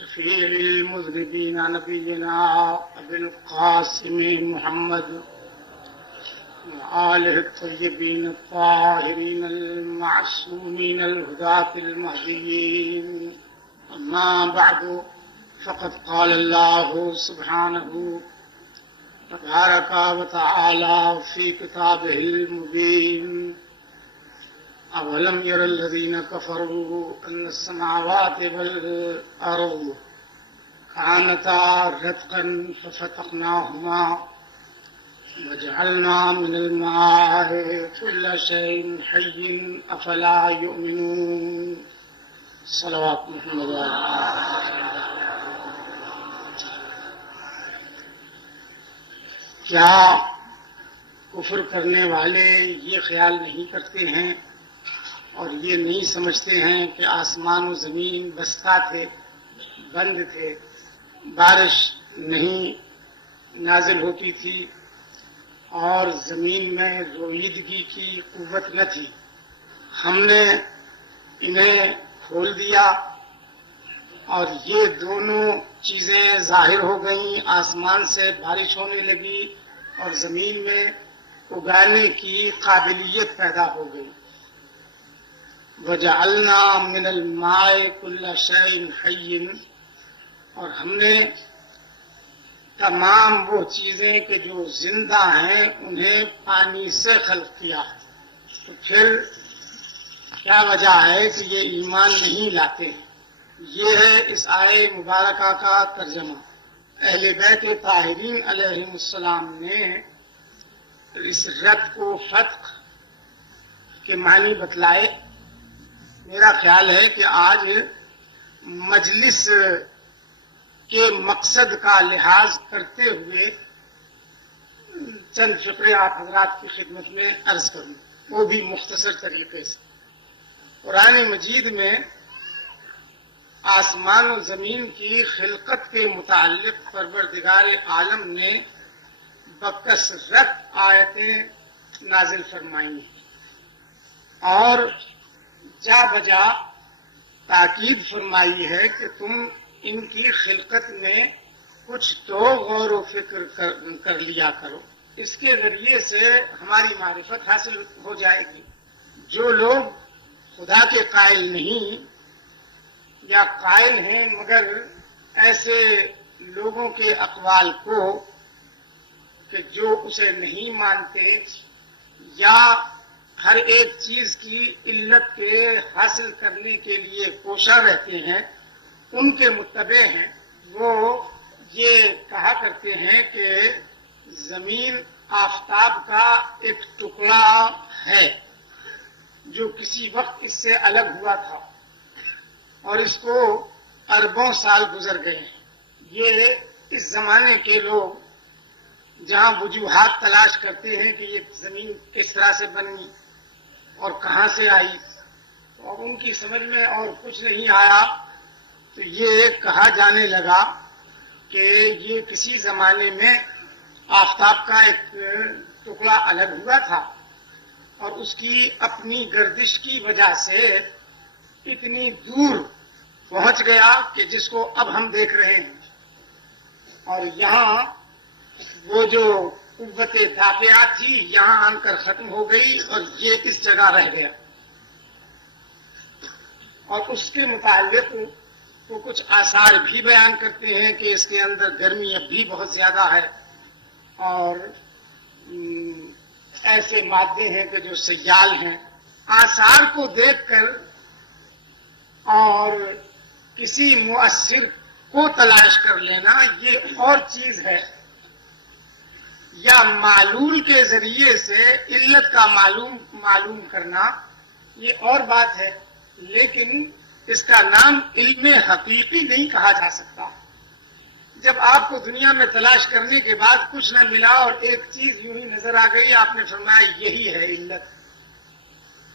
شفيع المذنبين نبينا أبي القاسم محمد وآله الطيبين الطاهرين المعصومين الهداة المهديين. أما بعد فقد قال الله سبحانه تبارك وتعالى في كتابه المبين: أولم ير الذين كفروا أن السماوات والأرض كانتا رتقا ففتقناهما وجعلنا من الماء كل شيء حي أفلا يؤمنون. صلوات محمد. کیا کفر کرنے والے یہ خیال نہیں کرتے ہیں اور یہ نہیں سمجھتے ہیں کہ آسمان و زمین بستہ تھے، بند تھے، بارش نہیں نازل ہوتی تھی اور زمین میں رویدگی کی قوت نہ تھی؟ ہم نے انہیں کھول دیا اور یہ دونوں چیزیں ظاہر ہو گئیں، آسمان سے بارش ہونے لگی اور زمین میں اگانے کی قابلیت پیدا ہو گئی۔ وَجَعَلْنَا مِنَ الْمَاءِ كُلَّ شَيْءٍ حَيٍّ، اور ہم نے تمام وہ چیزیں کہ جو زندہ ہیں انہیں پانی سے خلق کیا۔ تو پھر کیا وجہ ہے کہ یہ ایمان نہیں لاتے ہیں؟ یہ ہے اس آیے مبارکہ کا ترجمہ۔ اہل بیت طاہرین علیہم السلام نے اس رد کو فتق کے معنی بتلائے۔ میرا خیال ہے کہ آج مجلس کے مقصد کا لحاظ کرتے ہوئے چند فقرے آپ حضرات کی خدمت میں عرض کروں، وہ بھی مختصر طریقے سے۔ قرآن مجید میں آسمان و زمین کی خلقت کے متعلق پروردگار عالم نے بکثرت آیتیں نازل فرمائی اور جا بجا تاکید فرمائی ہے کہ تم ان کی خلقت میں کچھ تو غور و فکر کر لیا کرو، اس کے ذریعے سے ہماری معرفت حاصل ہو جائے گی۔ جو لوگ خدا کے قائل نہیں یا قائل ہیں مگر ایسے لوگوں کے اقوال کو کہ جو اسے نہیں مانتے یا ہر ایک چیز کی علت کے حاصل کرنے کے لیے کوشاں رہتے ہیں، ان کے متبع ہیں۔ وہ یہ کہا کرتے ہیں کہ زمین آفتاب کا ایک ٹکڑا ہے جو کسی وقت اس سے الگ ہوا تھا اور اس کو اربوں سال گزر گئے ہیں۔ یہ اس زمانے کے لوگ جہاں وجوہات تلاش کرتے ہیں کہ یہ زمین کس طرح سے بنی اور کہاں سے آئی، اور ان کی سمجھ میں اور کچھ نہیں آیا تو یہ کہا جانے لگا کہ یہ کسی زمانے میں آفتاب کا ایک ٹکڑا الگ ہوا تھا اور اس کی اپنی گردش کی وجہ سے اتنی دور پہنچ گیا کہ جس کو اب ہم دیکھ رہے ہیں، اور یہاں وہ جو قوت دافعہ تھی یہاں آن کر ختم ہو گئی اور یہ اس جگہ رہ گیا۔ اور اس کے متعلق وہ کچھ آثار بھی بیان کرتے ہیں کہ اس کے اندر گرمی اب بھی بہت زیادہ ہے اور ایسے مادے ہیں کہ جو سیال ہیں۔ آثار کو دیکھ کر اور کسی مؤثر کو تلاش کر لینا یہ اور چیز ہے، یا معلول کے ذریعے سے علت کا معلوم کرنا یہ اور بات ہے، لیکن اس کا نام علم حقیقی نہیں کہا جا سکتا۔ جب آپ کو دنیا میں تلاش کرنے کے بعد کچھ نہ ملا اور ایک چیز یوں ہی نظر آ گئی، آپ نے فرمایا یہی ہے علت،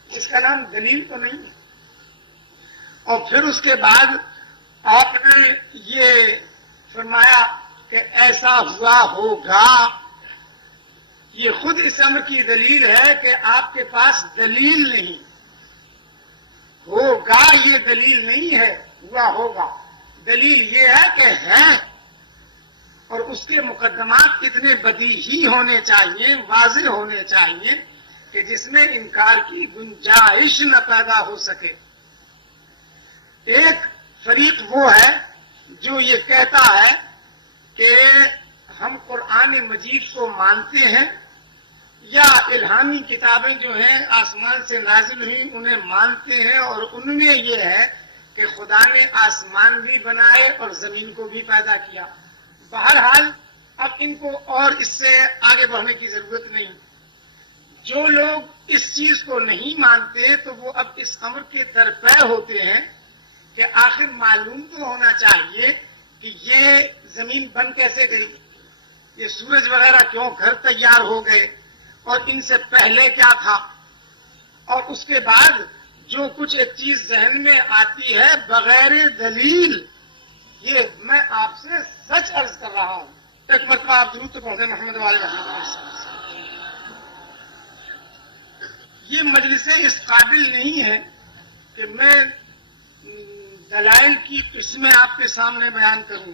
اس کا نام دلیل تو نہیں ہے۔ اور پھر اس کے بعد آپ نے یہ فرمایا کہ ایسا ہوا ہوگا، یہ خود اس امر کی دلیل ہے کہ آپ کے پاس دلیل نہیں، ہوگا یہ دلیل نہیں ہے، ہوا ہوگا دلیل یہ ہے کہ ہے، اور اس کے مقدمات اتنے بدیہی ہونے چاہیے، واضح ہونے چاہیے کہ جس میں انکار کی گنجائش نہ پیدا ہو سکے۔ ایک فریق وہ ہے جو یہ کہتا ہے کہ ہم قرآن مجید کو مانتے ہیں، یا الہامی کتابیں جو ہیں آسمان سے نازل ہوئی انہیں مانتے ہیں، اور ان میں یہ ہے کہ خدا نے آسمان بھی بنائے اور زمین کو بھی پیدا کیا۔ بہرحال اب ان کو اور اس سے آگے بڑھنے کی ضرورت نہیں۔ جو لوگ اس چیز کو نہیں مانتے تو وہ اب اس امر کے درپے ہوتے ہیں کہ آخر معلوم تو ہونا چاہیے کہ یہ زمین بن کیسے گئی، یہ سورج وغیرہ کیوں گھر تیار ہو گئے، اور ان سے پہلے کیا تھا، اور اس کے بعد جو کچھ ایک چیز ذہن میں آتی ہے بغیر دلیل، یہ میں آپ سے سچ عرض کر رہا ہوں۔ ایک مرتبہ آپ درود تو پڑھیں محمد والے محمد۔ یہ مجلسیں اس قابل نہیں ہے کہ میں دلائل کی قسمیں آپ کے سامنے بیان کروں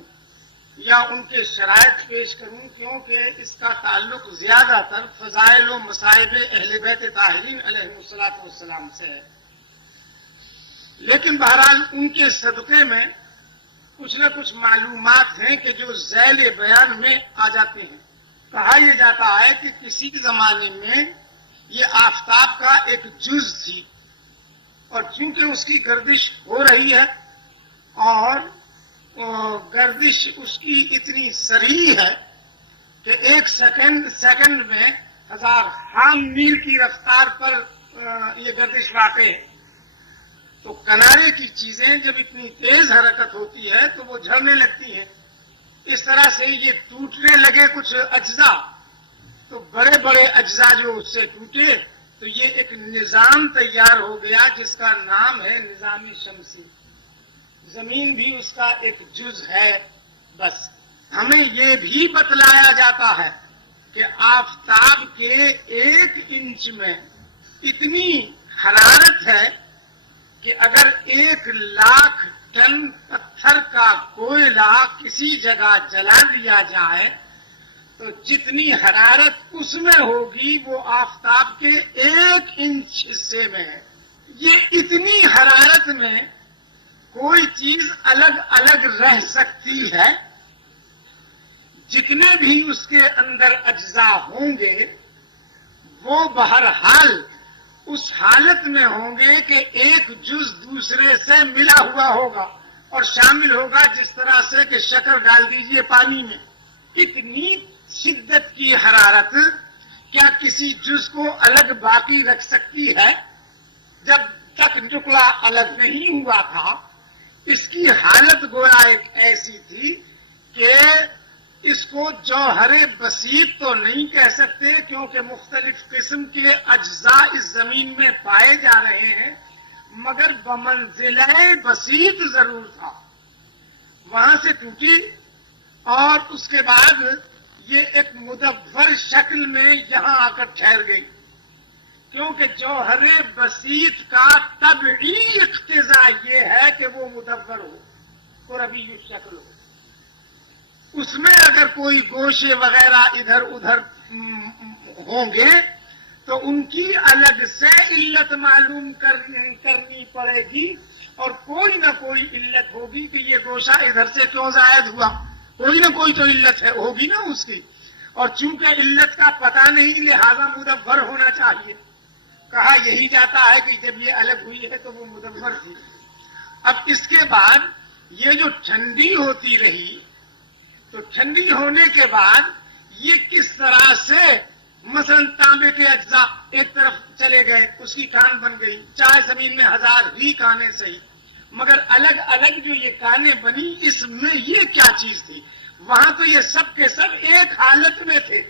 یا ان کے شرائط پیش کروں، کیونکہ اس کا تعلق زیادہ تر فضائل و مصائب اہل بیت طاہرین علیہ الصلوۃ والسلام سے ہے، لیکن بہرحال ان کے صدقے میں کچھ نہ کچھ معلومات ہیں کہ جو ذیل بیان میں آ جاتے ہیں۔ کہا یہ جاتا ہے کہ کسی زمانے میں یہ آفتاب کا ایک جز تھی، اور چونکہ اس کی گردش ہو رہی ہے اور گردش اس کی اتنی سریع ہے کہ ایک سیکنڈ میں 1000 خام میل کی رفتار پر یہ گردش واقع ہے، تو کنارے کی چیزیں جب اتنی تیز حرکت ہوتی ہے تو وہ جھڑنے لگتی ہیں۔ اس طرح سے یہ ٹوٹنے لگے کچھ اجزاء، تو بڑے بڑے اجزاء جو اس سے ٹوٹے تو یہ ایک نظام تیار ہو گیا جس کا نام ہے نظام شمسی۔ زمین بھی اس کا ایک جز ہے۔ بس ہمیں یہ بھی بتلایا جاتا ہے کہ آفتاب کے 1 انچ میں اتنی حرارت ہے کہ اگر 1,00,000 ٹن پتھر کا کوئلہ کسی جگہ جلا دیا جائے تو جتنی حرارت اس میں ہوگی وہ آفتاب کے 1 انچ حصے میں ہے۔ یہ اتنی حرارت میں کوئی چیز الگ الگ رہ سکتی ہے، جتنے بھی اس کے اندر اجزاء ہوں گے وہ بہرحال اس حالت میں ہوں گے کہ ایک جز دوسرے سے ملا ہوا ہوگا اور شامل ہوگا، جس طرح سے کہ شکر ڈال دیجئے پانی میں۔ اتنی شدت کی حرارت کیا کسی جز کو الگ باقی رکھ سکتی ہے؟ جب تک ٹکڑا الگ نہیں ہوا تھا اس کی حالت گویا ایک ایسی تھی کہ اس کو جوہر بسیط تو نہیں کہہ سکتے، کیونکہ مختلف قسم کے اجزاء اس زمین میں پائے جا رہے ہیں، مگر بمنزلہ بسیط ضرور تھا۔ وہاں سے ٹوٹی اور اس کے بعد یہ ایک مدور شکل میں یہاں آ کر ٹھہر گئی، کیونکہ جوہر بسیط کا طبعی اقتضا یہ ہے کہ وہ مدور ہو، قربی شکل ہو۔ اس میں اگر کوئی گوشے وغیرہ ادھر ادھر ہوں گے تو ان کی الگ سے علت معلوم کرنی پڑے گی، اور کوئی نہ کوئی علت ہوگی کہ یہ گوشہ ادھر سے کیوں زائد ہوا، کوئی نہ کوئی تو علت ہے ہوگی نا اس کی، اور چونکہ علت کا پتہ نہیں لہذا مدبر ہونا چاہیے۔ کہا یہی جاتا ہے کہ جب یہ الگ ہوئی ہے تو وہ مدبر تھی۔ اب اس کے بعد یہ جو ٹھنڈی ہوتی رہی تو ٹھنڈی ہونے کے بعد یہ کس طرح سے مثلا تانبے کے اجزاء ایک طرف چلے گئے، اس کی کان بن گئی، چاہے زمین میں 1000 ہی کانیں صحیح، مگر الگ الگ جو یہ کانیں بنی اس میں یہ کیا چیز تھی؟ وہاں تو یہ سب کے سب ایک حالت میں تھے۔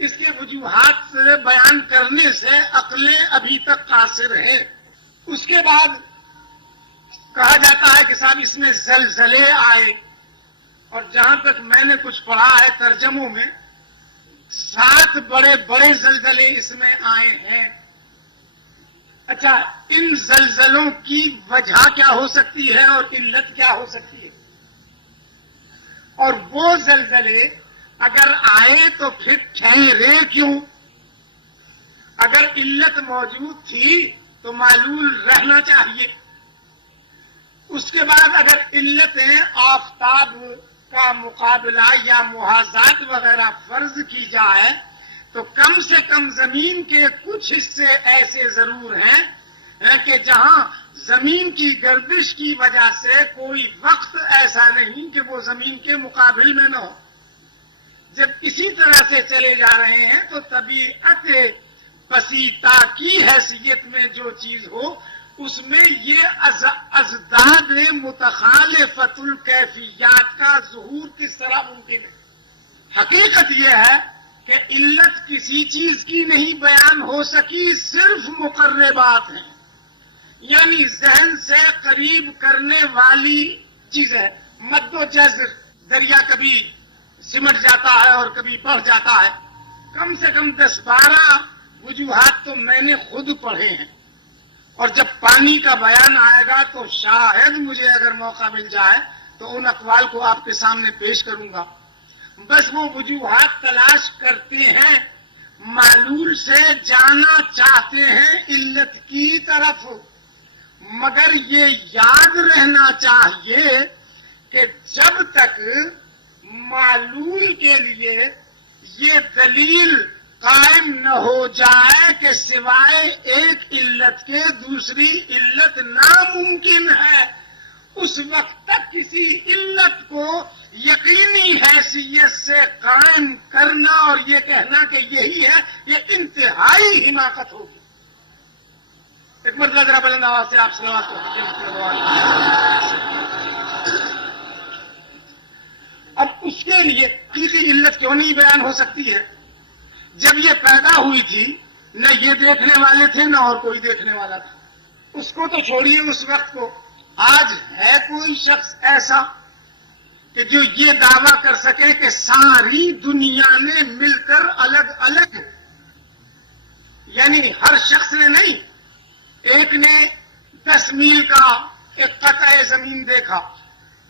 اس کے وجوہات سے بیان کرنے سے عقلیں ابھی تک قاصر ہیں۔ اس کے بعد کہا جاتا ہے کہ صاحب اس میں زلزلے آئے، اور جہاں تک میں نے کچھ پڑھا ہے ترجموں میں 7 بڑے بڑے زلزلے اس میں آئے ہیں۔ اچھا، ان زلزلوں کی وجہ کیا ہو سکتی ہے اور علت کیا ہو سکتی ہے؟ اور وہ زلزلے اگر آئے تو پھر ٹھہرے کیوں؟ اگر علت موجود تھی تو معلول رہنا چاہیے. اس کے بعد اگر علتیں آفتاب کا مقابلہ یا محاذات وغیرہ فرض کی جائے تو کم سے کم زمین کے کچھ حصے ایسے ضرور ہیں کہ جہاں زمین کی گردش کی وجہ سے کوئی وقت ایسا نہیں کہ وہ زمین کے مقابل میں نہ ہو. جب اسی طرح سے چلے جا رہے ہیں تو طبیعت بسیطہ کی حیثیت میں جو چیز ہو اس میں یہ ازداد متخالفت الکیفیات کا ظہور کس طرح ممکن ہے؟ حقیقت یہ ہے کہ علت کسی چیز کی نہیں بیان ہو سکی، صرف مقربات ہیں، یعنی ذہن سے قریب کرنے والی چیزیں. مد و جزر، دریا کبھی سمٹ جاتا ہے اور کبھی بڑھ جاتا ہے. کم سے کم 10-12 وجوہات تو میں نے خود پڑھے ہیں، اور جب پانی کا بیان آئے گا تو شاید مجھے اگر موقع مل جائے تو ان اقوال کو آپ کے سامنے پیش کروں گا. بس وہ وجوہات تلاش کرتے ہیں، معلول سے جانا چاہتے ہیں علت کی طرف، مگر یہ یاد رہنا چاہیے کہ جب تک معلول کے لیے یہ دلیل قائم نہ ہو جائے کہ سوائے ایک علت کے دوسری علت ناممکن ہے، اس وقت تک کسی علت کو یقینی حیثیت سے قائم کرنا اور یہ کہنا کہ یہی ہے، یہ انتہائی حماقت ہوگی. ایک مرتبہ ذرا بلند آواز سے آپ صلوات اب اس کے لیے کسی علت کیوں نہیں بیان ہو سکتی ہے؟ جب یہ پیدا ہوئی تھی نہ یہ دیکھنے والے تھے نہ اور کوئی دیکھنے والا تھا. اس کو تو چھوڑیے اس وقت کو، آج ہے کوئی شخص ایسا کہ جو یہ دعویٰ کر سکے کہ ساری دنیا نے مل کر الگ الگ، یعنی ہر شخص نے نہیں، ایک نے 10 میل کا ایک قطع زمین دیکھا،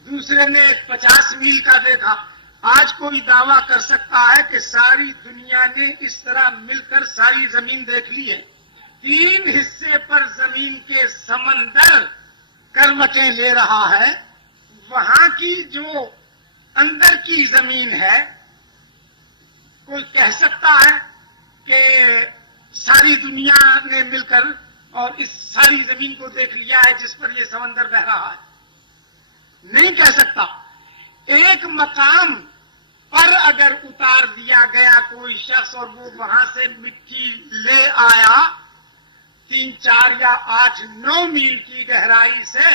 دوسرے نے 50 میل کا دیکھا، آج کوئی دعویٰ کر سکتا ہے کہ ساری دنیا نے اس طرح مل کر ساری زمین دیکھ لی ہے؟ 3 حصے پر زمین کے سمندر کروٹیں لے رہا ہے، وہاں کی جو اندر کی زمین ہے، کوئی کہہ سکتا ہے کہ ساری دنیا نے مل کر اور اس ساری زمین کو دیکھ لیا ہے جس پر یہ سمندر بہ رہا ہے؟ نہیں کہہ سکتا. ایک مقام پر اگر اتار دیا گیا کوئی شخص اور وہ وہاں سے مٹی لے آیا 3, 4 یا 8, 9 میل کی گہرائی سے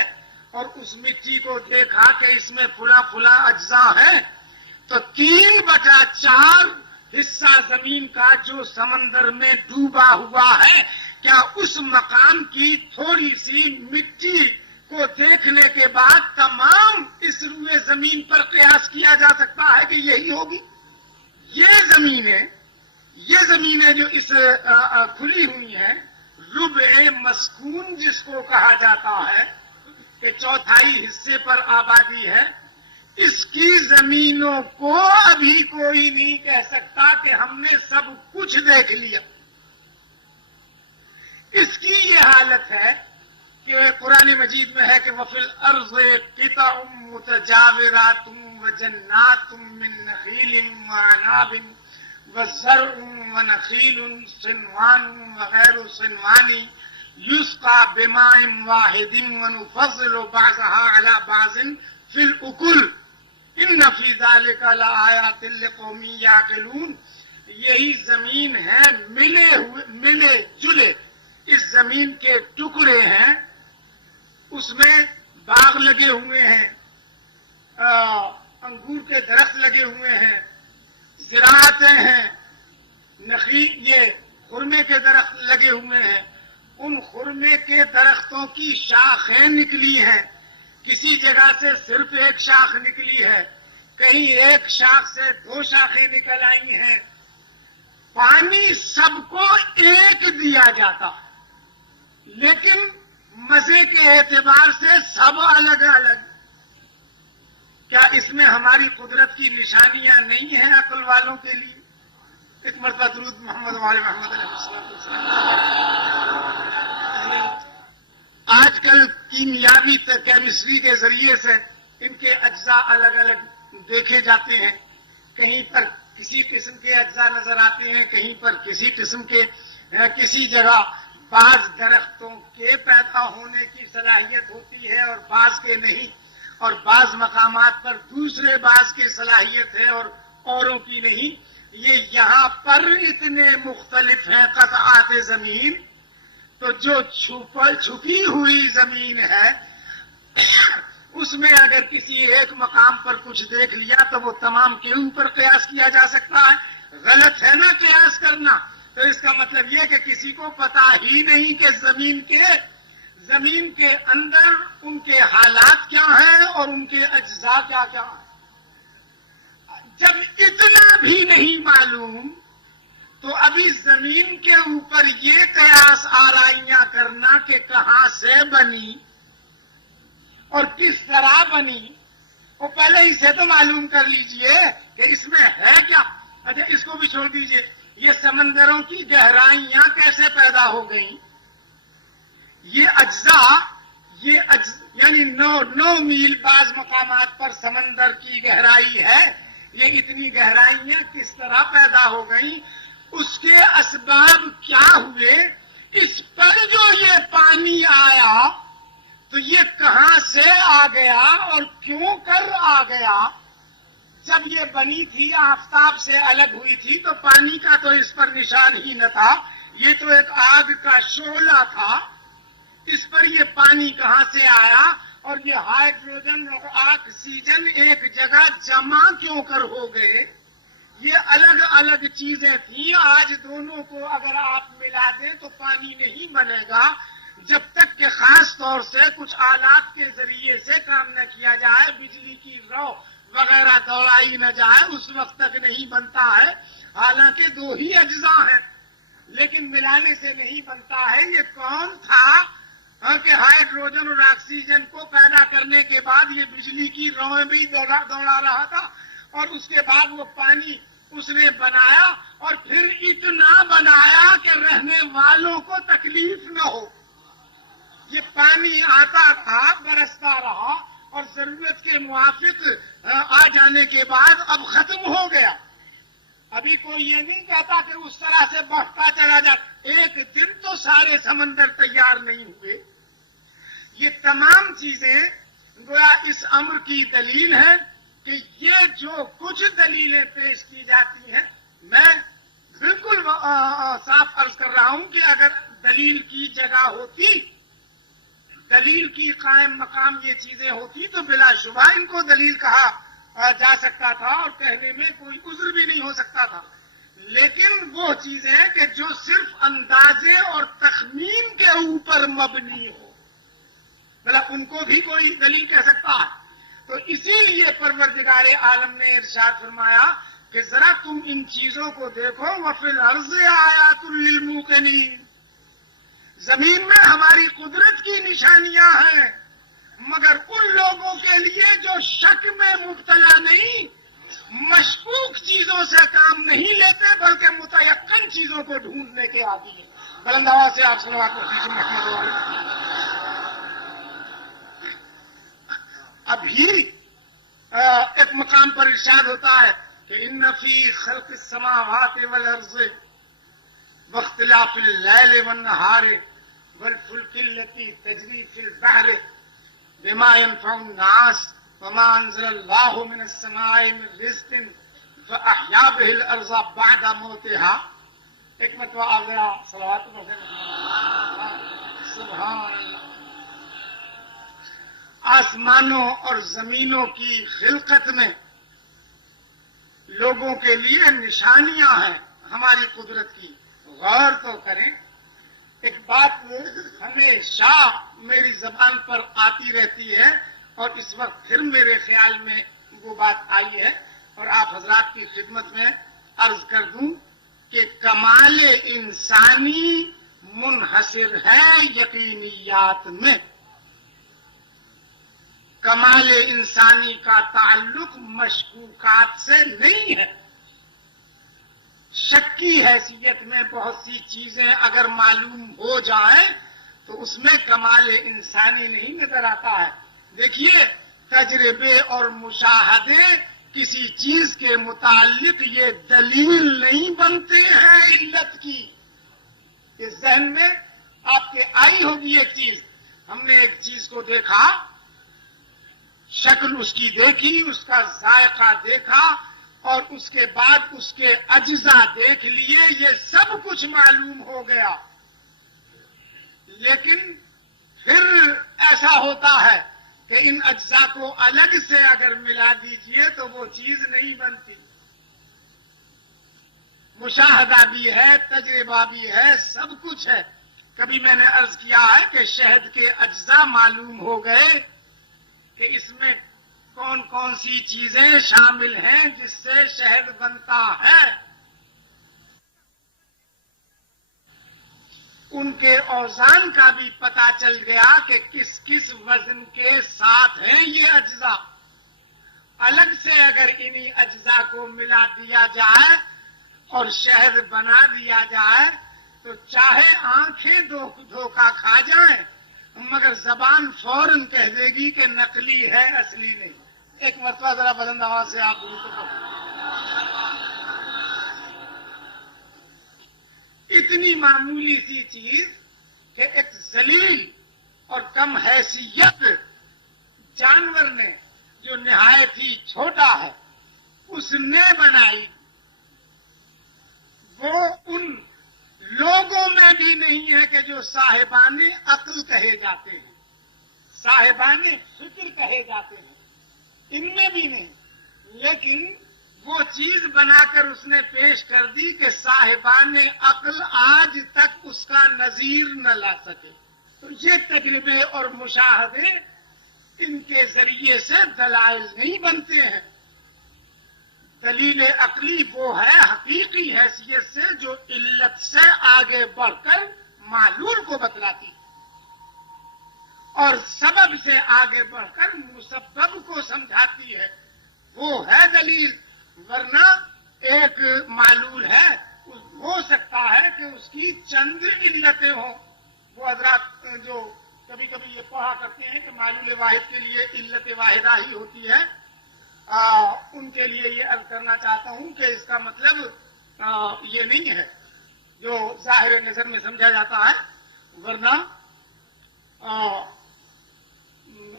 اور اس مٹی کو دیکھا کہ اس میں فلا اجزاء ہیں، تو 3/4 حصہ زمین کا جو سمندر میں ڈوبا ہوا ہے، کیا اس مقام کی تھوڑی سی مٹی کو دیکھنے کے بعد تمام اس روئے زمین پر قیاس کیا جا سکتا ہے کہ یہی ہوگی؟ یہ زمینیں جو اس کھلی ہوئی ہیں، ربع مسکون جس کو کہا جاتا ہے کہ 1/4 حصے پر آبادی ہے، اس کی زمینوں کو ابھی کوئی نہیں کہہ سکتا کہ ہم نے سب کچھ دیکھ لیا. اس کی یہ حالت ہے کہ قرآن مجید میں ہے کہ وَفِي الْأَرْضِ قِطَعٌ مُتَجَاوِرَاتٌ وَجَنَّاتٌ مِّن نَخِيلٍ وَأَعْنَابٍ وَزَرْعٌ وَنَخِيلٌ صِنْوَانٌ وَغَيْرُ صِنْوَانٍ يُسْقَىٰ بِمَاءٍ وَاحِدٍ وَنُفَضِّلُ بَعْضَهَا عَلَىٰ بَعْضٍ فِي الْأُكُلِ إِنَّ فِي ذَلِكَ لَآيَاتٍ لِقَوْمٍ يَعْقِلُونَ. یہی زمین ہے، ملے جلے اس زمین کے ٹکڑے ہیں، اس میں باغ لگے ہوئے ہیں، انگور کے درخت لگے ہوئے ہیں، زراعتیں ہیں، نخیل یہ خرمے کے درخت لگے ہوئے ہیں. ان خرمے کے درختوں کی شاخیں نکلی ہیں، کسی جگہ سے صرف ایک شاخ نکلی ہے، کہیں ایک شاخ سے 2 شاخیں نکل آئی ہیں. پانی سب کو ایک دیا جاتا ہے، لیکن مزے کے اعتبار سے سب الگ الگ. کیا اس میں ہماری قدرت کی نشانیاں نہیں ہیں عقل والوں کے لیے؟ ایک مرتبہ درود محمد والے محمد علیہ السلام. آج کل کیمیابی کیمسٹری کے ذریعے سے ان کے اجزاء الگ الگ دیکھے جاتے ہیں. کہیں پر کسی قسم کے اجزاء نظر آتے ہیں, کہیں پر کسی قسم کے, کسی جگہ بعض درختوں کے پیدا ہونے کی صلاحیت ہوتی ہے اور بعض کے نہیں, اور بعض مقامات پر دوسرے بعض کی صلاحیت ہے اور اوروں کی نہیں. یہ یہاں پر اتنے مختلف ہیں قطعات زمین, تو جو چھپی ہوئی زمین ہے اس میں اگر کسی ایک مقام پر کچھ دیکھ لیا تو وہ تمام کے اوپر قیاس کیا جا سکتا ہے. غلط ہے نا قیاس کرنا؟ تو اس کا مطلب یہ کہ کسی کو پتا ہی نہیں کہ زمین کے اندر ان کے حالات کیا ہیں اور ان کے اجزاء کیا کیا ہیں. جب اتنا بھی نہیں معلوم تو ابھی زمین کے اوپر یہ قیاس آرائیاں کرنا کہ کہاں سے بنی اور کس طرح بنی, وہ پہلے اسے تو معلوم کر لیجئے کہ اس میں ہے کیا. اچھا اس کو بھی چھوڑ دیجئے, یہ سمندروں کی گہرائیاں کیسے پیدا ہو گئیں؟ یہ اجزاء یعنی 9 میل بعض مقامات پر سمندر کی گہرائی ہے. یہ اتنی گہرائیاں کس طرح پیدا ہو گئیں, اس کے اسباب کیا ہوئے, اس پر جو یہ پانی آیا تو یہ کہاں سے آ گیا اور کیوں کر آ گیا. جب یہ بنی تھی آفتاب سے الگ ہوئی تھی تو پانی کا تو اس پر نشان ہی نہ تھا, یہ تو ایک آگ کا شعلہ تھا. اس پر یہ پانی کہاں سے آیا اور یہ ہائیڈروجن اور آکسیجن ایک جگہ جمع کیوں کر ہو گئے؟ یہ الگ الگ چیزیں تھیں. آج دونوں کو اگر آپ ملا دیں تو پانی نہیں بنے گا جب تک کہ خاص طور سے کچھ آلات کے ذریعے سے کام نہ کیا جائے, بجلی کی رو وغیرہ دوڑائی نہ جائے, اس وقت تک نہیں بنتا ہے. حالانکہ 2 ہی اجزاء ہیں لیکن ملانے سے نہیں بنتا ہے. یہ کون تھا کہ ہائیڈروجن اور آکسیجن کو پیدا کرنے کے بعد یہ بجلی کی روئیں بھی دوڑا رہا تھا اور اس کے بعد وہ پانی اس نے بنایا اور پھر اتنا بنایا کہ رہنے والوں کو تکلیف نہ ہو. یہ پانی آتا تھا, برستا رہا اور ضرورت کے موافق آ جانے کے بعد اب ختم ہو گیا. ابھی کوئی یہ نہیں کہتا کہ اس طرح سے بڑھتا چلا جاتا. ایک دن تو سارے سمندر تیار نہیں ہوئے. یہ تمام چیزیں گویا اس امر کی دلیل ہے کہ یہ جو کچھ دلیلیں پیش کی جاتی ہیں, میں بالکل صاف عرض کر رہا ہوں کہ اگر دلیل کی جگہ ہوتی, دلیل کی قائم مقام یہ چیزیں ہوتی تو بلا شبہ ان کو دلیل کہا جا سکتا تھا اور کہنے میں کوئی عذر بھی نہیں ہو سکتا تھا. لیکن وہ چیزیں کہ جو صرف اندازے اور تخمین کے اوپر مبنی ہو, مطلب ان کو بھی کوئی دلیل کہہ سکتا ہے. تو اسی لیے پروردگار عالم نے ارشاد فرمایا کہ ذرا تم ان چیزوں کو دیکھو. وَفِي الْأَرْضِ آیَاتٌ لِّلْمُوقِنِينَ, زمین میں ہماری قدرت کی نشانیاں ہیں مگر ان لوگوں کے لیے جو شک میں مبتلا نہیں, مشکوک چیزوں سے کام نہیں لیتے بلکہ متیقن چیزوں کو ڈھونڈنے کے عادی ہیں. بلند آواز سے آپ صلوات محمد محمد. ابھی ایک مقام پر ارشاد ہوتا ہے کہ ان فی خلق السماوات والارض واختلاف اللیل والنہار والفلک التي تجری فی البحر بما ينفع الناس وما انزل اللہ من السماء من رزق فاحیا به الارض بعد موتها. ایک مرتبہ آپ ذرا صلوات سبحان اللہ. آسمانوں اور زمینوں کی خلقت میں لوگوں کے لیے نشانیاں ہیں ہماری قدرت کی. غور تو کریں. ایک بات ہمیشہ میری زبان پر آتی رہتی ہے اور اس وقت پھر میرے خیال میں وہ بات آئی ہے اور آپ حضرات کی خدمت میں عرض کر دوں کہ کمال انسانی منحصر ہے یقینیات میں. کمال انسانی کا تعلق مشکوکات سے نہیں ہے. شک کی حیثیت میں بہت سی چیزیں اگر معلوم ہو جائیں تو اس میں کمال انسانی نہیں نظر آتا ہے. دیکھیے تجربے اور مشاہدے کسی چیز کے متعلق یہ دلیل نہیں بنتے ہیں علت کی. اس ذہن میں آپ کے آئی ہوگی ایک چیز. ہم نے ایک چیز کو دیکھا، شکل اس کی دیکھی، اس کا ذائقہ دیکھا، اور اس کے بعد اس کے اجزاء دیکھ لیے، یہ سب کچھ معلوم ہو گیا. لیکن پھر ایسا ہوتا ہے کہ ان اجزاء کو الگ سے اگر ملا دیجئے تو وہ چیز نہیں بنتی. مشاہدہ بھی ہے، تجربہ بھی ہے، سب کچھ ہے. کبھی میں نے عرض کیا ہے کہ شہد کے اجزاء معلوم ہو گئے کہ اس میں کون کون سی چیزیں شامل ہیں جس سے شہد بنتا ہے. ان کے اوزان کا بھی پتہ چل گیا کہ کس کس وزن کے ساتھ ہیں یہ اجزاء. الگ سے اگر انہی اجزاء کو ملا دیا جائے اور شہد بنا دیا جائے تو چاہے آنکھیں دھوکہ کھا جائیں مگر زبان فوراً کہہ دے گی کہ نقلی ہے، اصلی نہیں. ایک مرتبہ ذرا بلند آواز سے آپ اتنی معمولی سی چیز کہ ایک ذلیل اور کم حیثیت جانور نے جو نہایت ہی چھوٹا ہے اس نے بنائی. وہ ان لوگوں میں بھی نہیں ہے کہ جو صاحبان عقل کہے جاتے ہیں، صاحبان فکر کہے جاتے ہیں، ان میں بھی نہیں. لیکن وہ چیز بنا کر اس نے پیش کر دی کہ صاحبان عقل آج تک اس کا نظیر نہ لا سکے. تو یہ تجربے اور مشاہدے ان کے ذریعے سے دلائل نہیں بنتے ہیں. دلیل عقلی وہ ہے حقیقی حیثیت سے جو علت سے آگے بڑھ کر معلول کو بتلاتی اور سبب سے آگے بڑھ کر مسبب کو سمجھاتی ہے. وہ ہے دلیل. ورنہ ایک معلول ہے، ہو سکتا ہے کہ اس کی چند علتیں ہوں. وہ حضرات جو کبھی کبھی یہ کہا کرتے ہیں کہ معلول واحد کے لیے علت واحدہ ہی ہوتی ہے، ان کے لیے یہ عرض کرنا چاہتا ہوں کہ اس کا مطلب یہ نہیں ہے جو ظاہر نظر میں سمجھا جاتا ہے. ورنہ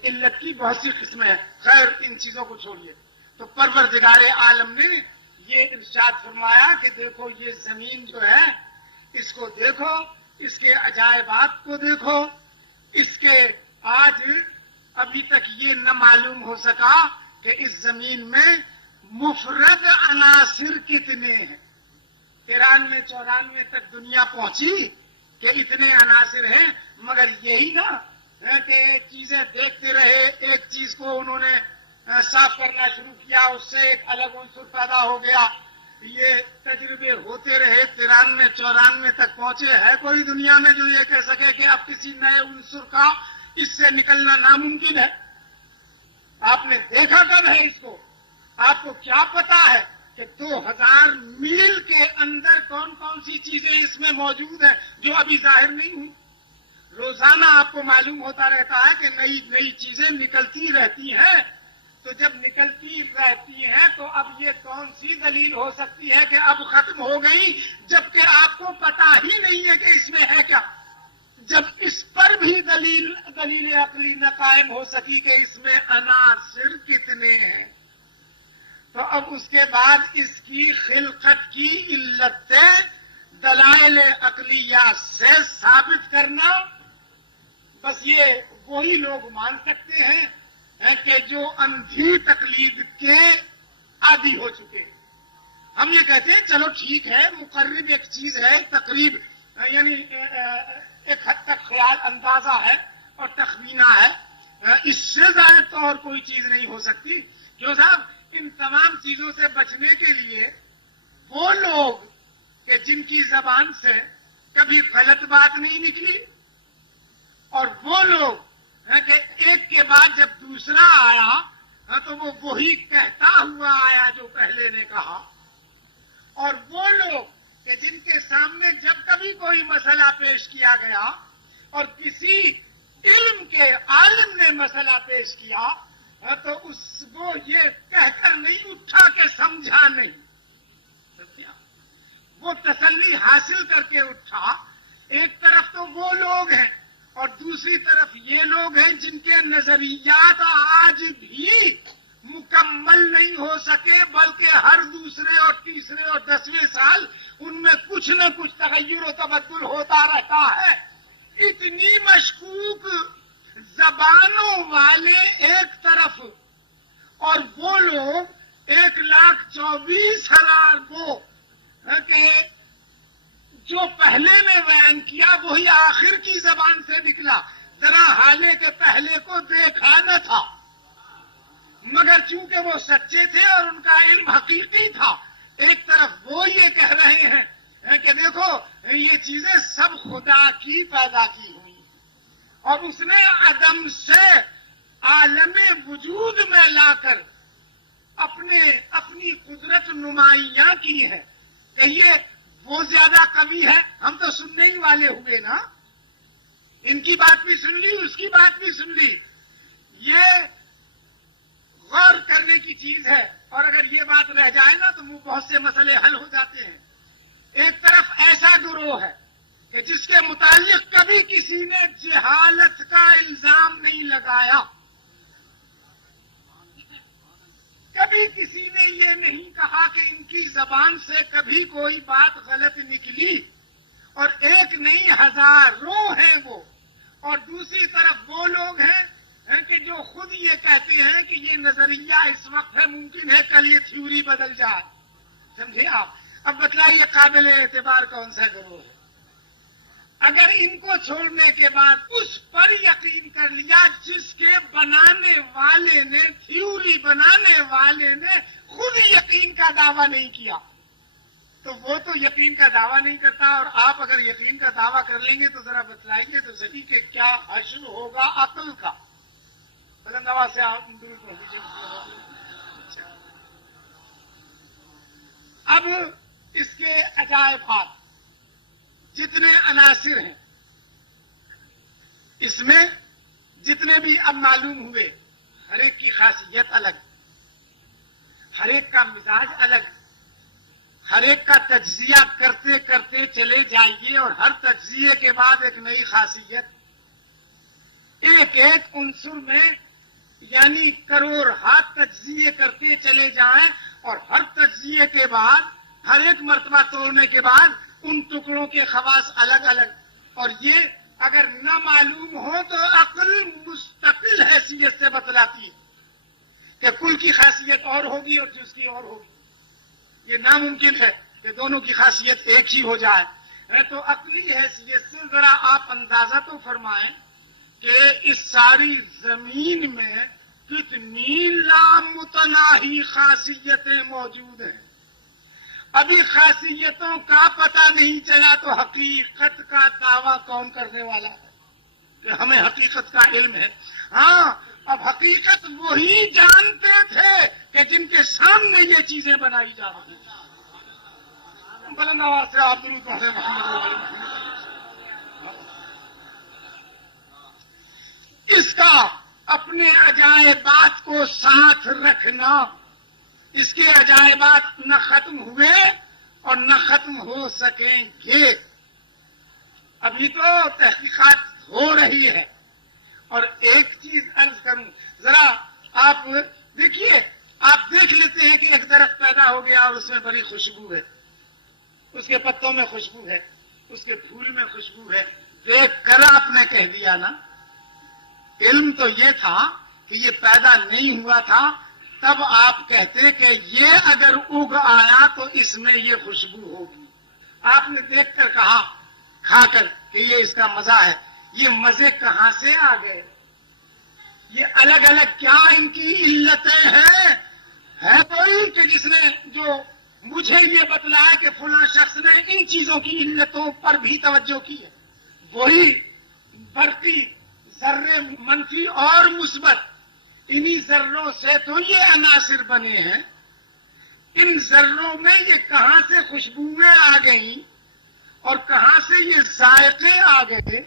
علت کی بہت سی قسمیں ہیں. خیر ان چیزوں کو چھوڑیے. تو پروردگار عالم نے یہ ارشاد فرمایا کہ دیکھو یہ زمین جو ہے اس کو دیکھو، اس کے عجائبات کو دیکھو. اس کے آج ابھی تک یہ نہ معلوم ہو سکا کہ اس زمین میں مفرد عناصر کتنے ہیں. 93-94 تک دنیا پہنچی کہ اتنے عناصر ہیں، مگر یہی نا ہے کہ چیزیں دیکھتے رہے، ایک چیز کو انہوں نے صاف کرنا شروع کیا، اس سے ایک الگ عنصر پیدا ہو گیا. یہ تجربے ہوتے رہے، 93-94 تک پہنچے. ہے کوئی دنیا میں جو یہ کہہ سکے کہ اب کسی نئے عنصر کا اس سے نکلنا ناممکن ہے؟ آپ نے دیکھا کب ہے اس کو؟ آپ کو کیا پتا ہے کہ 2000 میل کے اندر کون کون سی چیزیں اس میں موجود ہیں جو ابھی ظاہر نہیں ہوئی؟ روزانہ آپ کو معلوم ہوتا رہتا ہے کہ نئی نئی چیزیں نکلتی رہتی ہیں. تو جب نکلتی رہتی ہیں تو اب یہ کون سی دلیل ہو سکتی ہے کہ اب ختم ہو گئی، جبکہ آپ کو پتا ہی نہیں ہے کہ اس میں ہے کیا. جب اس پر بھی دلیل عقلی نہ قائم ہو سکی کہ اس میں عناصر کتنے ہیں، تو اب اس کے بعد اس کی خلقت کی علتیں دلائل عقلیہ سے ثابت کرنا بس یہ وہی لوگ مان سکتے ہیں کہ جو اندھی تقلید کے عادی ہو چکے. ہم یہ کہتے ہیں چلو ٹھیک ہے، مقرب ایک چیز ہے، تقریب یعنی ایک حد تک خیال اندازہ ہے اور تخمینہ ہے، اس سے زائد تو اور کوئی چیز نہیں ہو سکتی. کیوں صاحب؟ ان تمام چیزوں سے بچنے کے لیے وہ لوگ کہ جن کی زبان سے کبھی غلط بات نہیں نکلی، اور وہ لوگ ہے کہ ایک کے بعد جب دوسرا آیا تو وہ وہی کہتا ہوا آیا جو پہلے نے کہا. اور وہ لوگ کہ جن کے سامنے جب کبھی کوئی مسئلہ پیش کیا گیا اور کسی علم کے عالم نے مسئلہ پیش کیا تو وہ یہ کہہ کر نہیں اٹھا کہ سمجھا نہیں. وہ تسلی حاصل کر کے اٹھا. ایک طرف تو وہ لوگ ہیں اور دوسری طرف یہ لوگ ہیں جن کے نظریات آج بھی مکمل نہیں ہو سکے، بلکہ ہر دوسرے اور تیسرے اور 10ویں سال ان میں کچھ نہ کچھ تغیر و تبدل ہوتا رہتا ہے. اتنی مشکوک زبانوں والے ایک طرف اور وہ لوگ 1,24,000 کو کہ جو پہلے نے بیان کیا وہی آخر کی زبان سے نکلا. ذرا حالے کے پہلے کو دیکھا نہ تھا، مگر چونکہ وہ سچے تھے اور ان کا علم حقیقی تھا. ایک طرف وہ یہ کہہ رہے ہیں کہ دیکھو یہ چیزیں سب خدا کی پیدا کی ہوئی اور اس نے عدم سے عالم وجود میں لا کر اپنی قدرت نمایاں کی ہے. کہیے وہ زیادہ قوی ہے؟ ہم تو سننے ہی والے ہوئے نا. ان کی بات بھی سن لی، اس کی بات بھی سن لی. یہ غور کرنے کی چیز ہے اور اگر یہ بات رہ جائے نا تو بہت سے مسئلے حل ہو جاتے ہیں. ایک طرف ایسا گروہ ہے کہ جس کے متعلق کبھی کسی نے جہالت کا الزام نہیں لگایا، کبھی کسی نے یہ نہیں کہا کہ ان کی زبان سے کبھی کوئی بات غلط نکلی، اور ایک نہیں ہزاروں ہیں وہ. اور دوسری طرف وہ لوگ ہیں کہ جو خود یہ کہتے ہیں کہ یہ نظریہ اس وقت ہے، ممکن ہے کل یہ تھیوری بدل جائے. سمجھے آپ؟ اب بتلائیے قابل اعتبار کون سا گروہ ہے؟ اگر ان کو چھوڑنے کے بعد اس پر یقین کر لیا جس کے بنانے والے نے، تھیوری بنانے والے نے خود یقین کا دعویٰ نہیں کیا، تو وہ تو یقین کا دعویٰ نہیں کرتا. اور آپ اگر یقین کا دعویٰ کر لیں گے تو ذرا بتلائیے تو صحیح کہ کیا حشر ہوگا عقل کا. بلند آواز سے آپ دور پڑھ لیجیے. اب اس کے عجائبات جتنے عناصر ہیں اس میں جتنے بھی اب معلوم ہوئے، ہر ایک کی خاصیت الگ، ہر ایک کا مزاج الگ، ہر ایک کا تجزیہ کرتے کرتے چلے جائیے اور ہر تجزیے کے بعد ایک نئی خاصیت. ایک ایک عنصر میں یعنی کروڑ ہاتھ تجزیے کرتے چلے جائیں اور ہر تجزیے کے بعد، ہر ایک مرتبہ توڑنے کے بعد ان ٹکڑوں کے خواص الگ الگ. اور یہ اگر نہ معلوم ہو تو عقل مستقل حیثیت سے بتلاتی ہے کہ کل کی خاصیت اور ہوگی اور جز کی اور ہوگی. یہ ناممکن ہے کہ دونوں کی خاصیت ایک ہی ہو جائے. تو عقلی حیثیت سے ذرا آپ اندازہ تو فرمائیں کہ اس ساری زمین میں کتنی لامتناہی خاصیتیں موجود ہیں. ابھی خاصیتوں کا پتہ نہیں چلا تو حقیقت کا دعویٰ کون کرنے والا ہے کہ ہمیں حقیقت کا علم ہے. ہاں، اب حقیقت وہی جانتے تھے کہ جن کے سامنے یہ چیزیں بنائی جا رہی ہیں. بلند آواز سے آپ درود پڑھ رہے ہیں. اس کا اپنے عجائبات کو ساتھ رکھنا، اس کے عجائبات نہ ختم ہوئے اور نہ ختم ہو سکیں گے. ابھی تو تحقیقات ہو رہی ہے. اور ایک چیز عرض کروں، ذرا آپ دیکھیے، آپ دیکھ لیتے ہیں کہ ایک درخت پیدا ہو گیا اور اس میں بڑی خوشبو ہے، اس کے پتوں میں خوشبو ہے، اس کے پھول میں خوشبو ہے. دیکھ کر آپ نے کہہ دیا نا. علم تو یہ تھا کہ یہ پیدا نہیں ہوا تھا، تب آپ کہتے کہ یہ اگر اگ آیا تو اس میں یہ خوشبو ہوگی. آپ نے دیکھ کر کہا، کھا کر کہ یہ اس کا مزہ ہے. یہ مزے کہاں سے آ گئے؟ یہ الگ الگ کیا ان کی علتیں ہیں؟ ہے کوئی کہ جس نے جو مجھے یہ بتلایا کہ فلاں شخص نے ان چیزوں کی علتوں پر بھی توجہ کی ہے؟ وہی برقی ذرے منفی اور مثبت، انہی ذروں سے تو یہ عناصر بنے ہیں. ان ذروں میں یہ کہاں سے خوشبوئیں آ گئیں اور کہاں سے یہ ذائقے آ گئے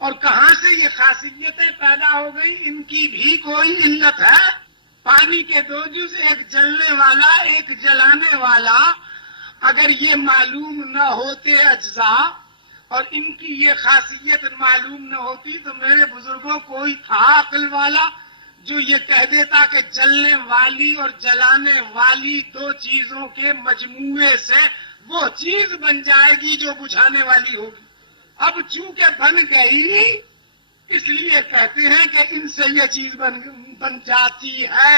اور کہاں سے یہ خاصیتیں پیدا ہو گئی، ان کی بھی کوئی علت ہے. پانی کے دو جز، ایک جلنے والا ایک جلانے والا، اگر یہ معلوم نہ ہوتے اجزاء اور ان کی یہ خاصیت معلوم نہ ہوتی تو میرے بزرگوں کوئی تھا عقل والا جو یہ کہہ دیتا کہ جلنے والی اور جلانے والی دو چیزوں کے مجموعے سے وہ چیز بن جائے گی جو بجھانے والی ہوگی. اب چونکہ بن گئی اس لیے کہتے ہیں کہ ان سے یہ چیز بن جاتی ہے،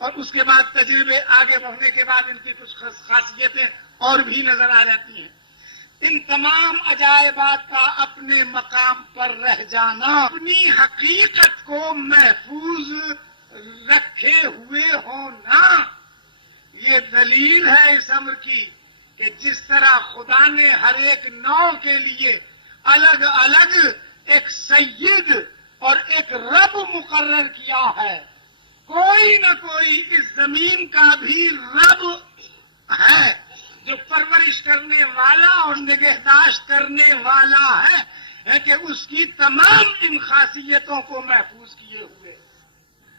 اور اس کے بعد تجربے آگے بڑھنے کے بعد ان کی کچھ خاصیتیں اور بھی نظر آ جاتی ہیں. ان تمام عجائبات کا اپنے مقام پر رہ جانا، اپنی حقیقت کو محفوظ رکھے ہوئے ہونا، یہ دلیل ہے اس امر کی کہ جس طرح خدا نے ہر ایک نوع کے لیے الگ الگ ایک سید اور ایک رب مقرر کیا ہے، کوئی نہ کوئی اس زمین کا بھی رب ہے جو پرورش کرنے والا اور نگہداشت کرنے والا ہے کہ اس کی تمام ان خاصیتوں کو محفوظ کیے ہوئے.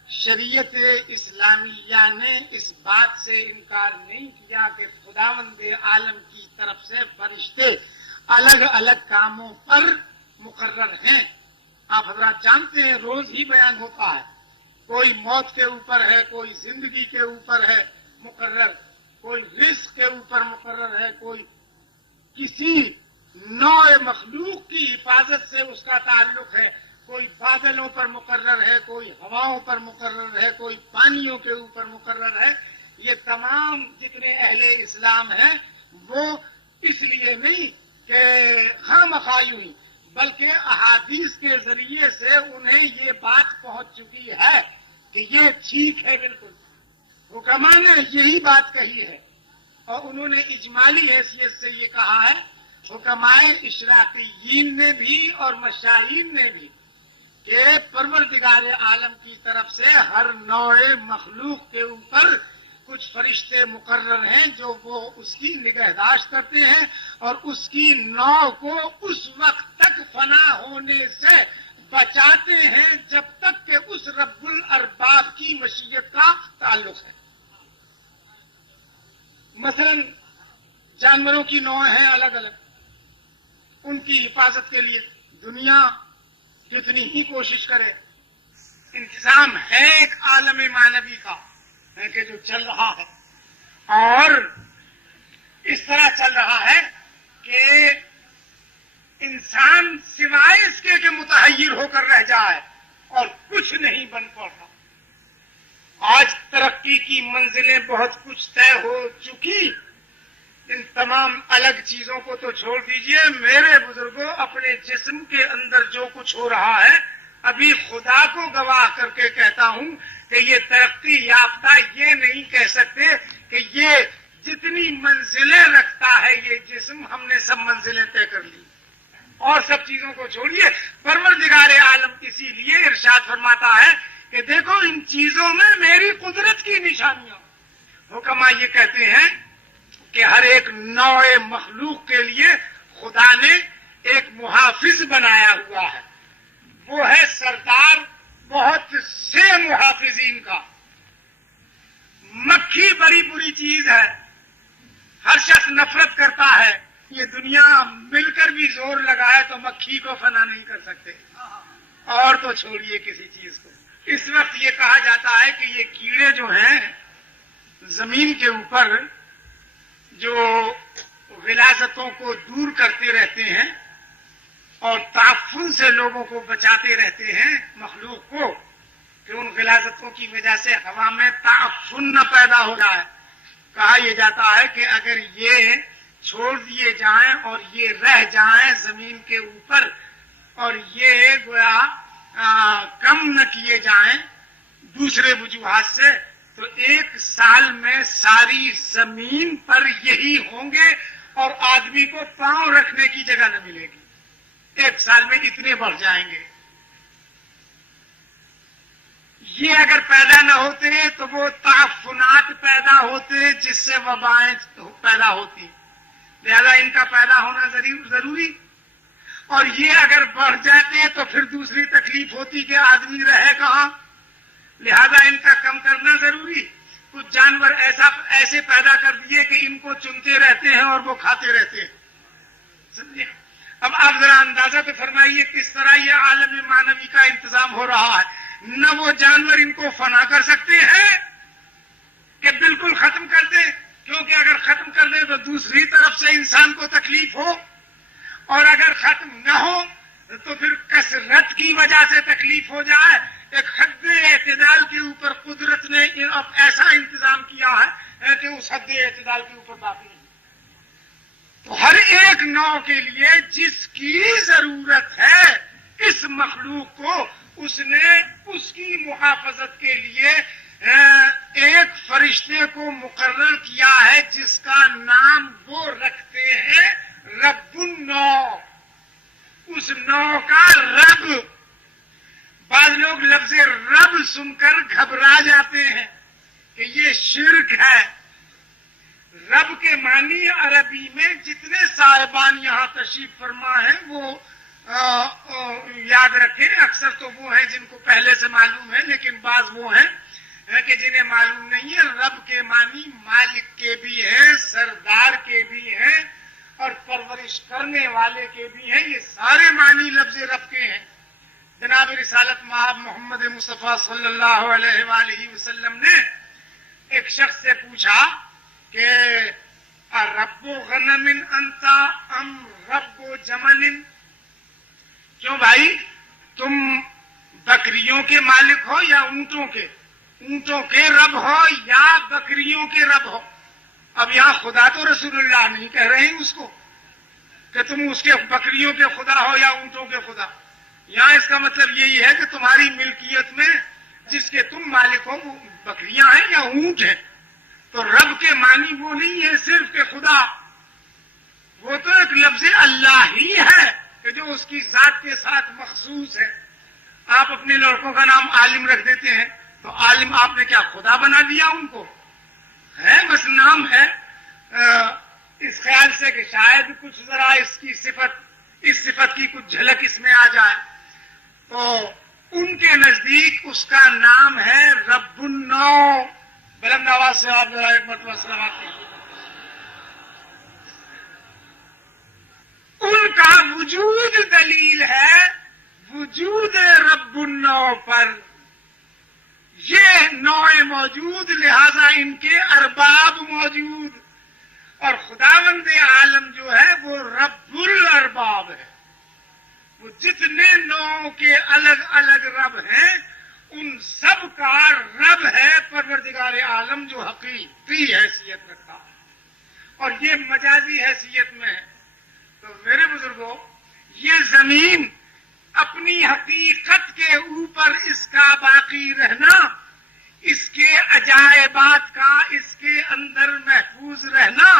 شریعت اسلامیہ نے اس بات سے انکار نہیں کیا کہ خداوند عالم کی طرف سے فرشتے الگ الگ کاموں پر مقرر ہیں. آپ حضرات جانتے ہیں روز ہی بیان ہوتا ہے، کوئی موت کے اوپر ہے، کوئی زندگی کے اوپر ہے مقرر، کوئی رزق کے اوپر مقرر ہے، کوئی کسی نوع مخلوق کی حفاظت سے اس کا تعلق ہے، کوئی بادلوں پر مقرر ہے، کوئی ہواؤں پر مقرر ہے، کوئی پانیوں کے اوپر مقرر ہے. یہ تمام جتنے اہل اسلام ہیں وہ اس لیے نہیں کہ خواہ یوں ہی، بلکہ احادیث کے ذریعے سے انہیں یہ بات پہنچ چکی ہے کہ یہ ٹھیک ہے. بالکل حکماء نے یہی بات کہی ہے اور انہوں نے اجمالی حیثیت سے یہ کہا ہے، حکماء اشراقیین نے بھی اور مشاہین نے بھی، کہ پروردگار عالم کی طرف سے ہر نوع مخلوق کے اوپر کچھ فرشتے مقرر ہیں جو وہ اس کی نگہداشت کرتے ہیں اور اس کی نوع کو اس وقت تک فنا ہونے سے بچاتے ہیں جب تک کہ اس رب الارباب کی مشیت کا تعلق ہے. مثلا جانوروں کی نوع ہیں الگ الگ، ان کی حفاظت کے لیے دنیا جتنی ہی کوشش کرے، انتظام ہے ایک عالم معنوی کا ہے کہ جو چل رہا ہے، اور اس طرح چل رہا ہے کہ انسان سوائے اس کے متحیر ہو کر رہ جائے اور کچھ نہیں بن پاتا. آج ترقی کی منزلیں بہت کچھ طے ہو چکی، ان تمام الگ چیزوں کو تو چھوڑ دیجئے، میرے بزرگوں اپنے جسم کے اندر جو کچھ ہو رہا ہے ابھی خدا کو گواہ کر کے کہتا ہوں کہ یہ ترقی یافتہ یہ نہیں کہہ سکتے کہ یہ جتنی منزلیں رکھتا ہے یہ جسم، ہم نے سب منزلیں طے کر لی. اور سب چیزوں کو چھوڑیے، پروردگار عالم اسی لیے ارشاد فرماتا ہے کہ دیکھو ان چیزوں میں میری قدرت کی نشانیاں. حکماء یہ کہتے ہیں کہ ہر ایک نوع مخلوق کے لیے خدا نے ایک محافظ بنایا ہوا ہے، وہ ہے سردار بہت سے محافظین کا. مکھی بڑی بری چیز ہے، ہر شخص نفرت کرتا ہے، یہ دنیا مل کر بھی زور لگائے تو مکھی کو فنا نہیں کر سکتے، اور تو چھوڑیے کسی چیز کو. اس وقت یہ کہا جاتا ہے کہ یہ کیڑے جو ہیں زمین کے اوپر جو غلاظتوں کو دور کرتے رہتے ہیں اور تعفن سے لوگوں کو بچاتے رہتے ہیں مخلوق کو، کہ ان غلاظتوں کی وجہ سے ہوا میں تعفن نہ پیدا ہو جائے. کہا یہ جاتا ہے کہ اگر یہ چھوڑ دیے جائیں اور یہ رہ جائیں زمین کے اوپر اور یہ گویا کم نہ کیے جائیں دوسرے وجوہات سے، تو ایک سال میں ساری زمین پر یہی ہوں گے اور آدمی کو پاؤں رکھنے کی جگہ نہ ملے گی. ایک سال میں اتنے بڑھ جائیں گے. یہ اگر پیدا نہ ہوتے تو وہ تعفنات پیدا ہوتے جس سے وبائیں پیدا ہوتی، لہذا ان کا پیدا ہونا ضروری، اور یہ اگر بڑھ جاتے تو پھر دوسری تکلیف ہوتی کہ آدمی رہے کہاں، لہذا ان کا کم کرنا ضروری۔ کچھ جانور ایسے پیدا کر دیے کہ ان کو چنتے رہتے ہیں اور وہ کھاتے رہتے ہیں، سمجھے؟ اب آپ ذرا اندازہ تو فرمائیے کس طرح یہ عالم مانوی کا انتظام ہو رہا ہے۔ نہ وہ جانور ان کو فنا کر سکتے ہیں کہ بالکل ختم کر دیں، کیونکہ اگر ختم کر دیں تو دوسری طرف سے انسان کو تکلیف ہو، اور اگر ختم نہ ہو تو پھر کثرت کی وجہ سے تکلیف ہو جائے۔ ایک حد اعتدال کے اوپر قدرت نے ایسا انتظام کیا ہے کہ اس حد اعتدال کے اوپر باقی نہیں۔ تو ہر ایک نوع کے لیے جس کی ضرورت ہے اس مخلوق کو، اس نے اس کی محافظت کے لیے ایک فرشتے کو مقرر کیا ہے جس کا نام وہ رکھتے ہیں رب النوع، اس نوع کا رب۔ بعض لوگ لفظ رب سن کر گھبرا جاتے ہیں کہ یہ شرک ہے۔ رب کے معنی عربی میں جتنے صاحبان یہاں تشریف فرما ہیں وہ یاد رکھیں، اکثر تو وہ ہیں جن کو پہلے سے معلوم ہے، لیکن بعض وہ ہیں کہ جنہیں معلوم نہیں ہے۔ رب کے معنی مالک کے بھی ہیں، سردار کے بھی ہیں، اور پرورش کرنے والے کے بھی ہیں۔ یہ سارے معنی لفظ رب کے ہیں۔ جناب رسالت مآب محمد مصطفیٰ صلی اللہ علیہ وآلہ وسلم نے ایک شخص سے پوچھا کہ رب غنم انت ام رب جمل، کیوں بھائی تم بکریوں کے مالک ہو یا اونٹوں کے؟ اونٹوں کے رب ہو یا بکریوں کے رب ہو؟ اب یہاں خدا تو رسول اللہ نہیں کہہ رہے ہیں اس کو کہ تم اس کے بکریوں کے خدا ہو یا اونٹوں کے خدا۔ یہاں اس کا مطلب یہی ہے کہ تمہاری ملکیت میں جس کے تم مالک ہو وہ بکریاں ہیں یا اونٹ ہیں۔ تو رب کے معنی وہ نہیں ہے صرف کہ خدا، وہ تو ایک لفظ اللہ ہی ہے کہ جو اس کی ذات کے ساتھ مخصوص ہے۔ آپ اپنے لڑکوں کا نام عالم رکھ دیتے ہیں تو عالم آپ نے کیا خدا بنا دیا ان کو؟ ہے بس نام ہے، اس خیال سے کہ شاید کچھ ذرا اس صفت کی کچھ جھلک اس میں آ جائے۔ تو ان کے نزدیک اس کا نام ہے رب النوع۔ بلند آواز سے آپ ذرا ایک مرتبہ سلامات کیجیے۔ ان کا وجود دلیل ہے وجود رب النوع پر۔ یہ نوع موجود، لہذا ان کے ارباب موجود، اور خداوند عالم جو ہے وہ رب الارباب ہے۔ وہ جتنے نوع کے الگ الگ رب ہیں ان سب کا رب ہے پروردگار عالم جو حقیقی حیثیت رکھتا ہے، اور یہ مجازی حیثیت میں ہے۔ تو میرے بزرگوں، یہ زمین اپنی حقیقت کے اوپر اس کا باقی رہنا، اس کے عجائبات کا اس کے اندر محفوظ رہنا،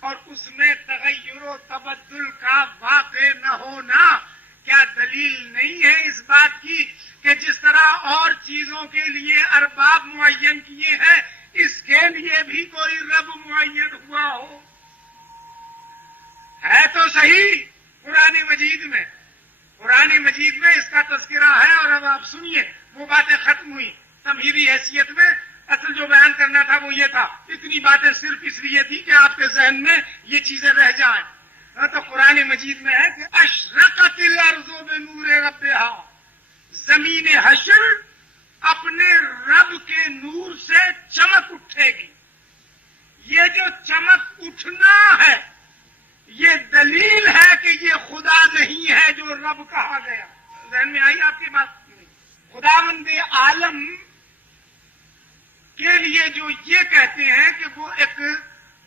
اور اس میں تغیر و تبدل کا واقع نہ ہونا، کیا دلیل نہیں ہے اس بات کی کہ جس طرح اور چیزوں کے لیے ارباب معین کیے ہیں اس کے لیے بھی کوئی رب معین ہوا ہو؟ ہے تو صحیح قرآن مجید میں اس کا تذکرہ ہے، اور اب آپ سنیے وہ باتیں ختم ہوئی۔ تمہیدی حیثیت میں اصل جو بیان کرنا تھا وہ یہ تھا، اتنی باتیں صرف اس لیے تھی کہ آپ کے ذہن میں یہ چیزیں رہ جائیں۔ تو قرآن مجید میں ہے کہ اشرقت الارض بنور ربہا، زمین حشر اپنے رب کے نور سے چمک اٹھے گی۔ یہ جو چمک اٹھنا ہے یہ دلیل ہے کہ یہ خدا نہیں ہے جو رب کہا گیا۔ ذہن میں آئی آپ کی بات؟ خداوند عالم کے لیے جو یہ کہتے ہیں کہ وہ ایک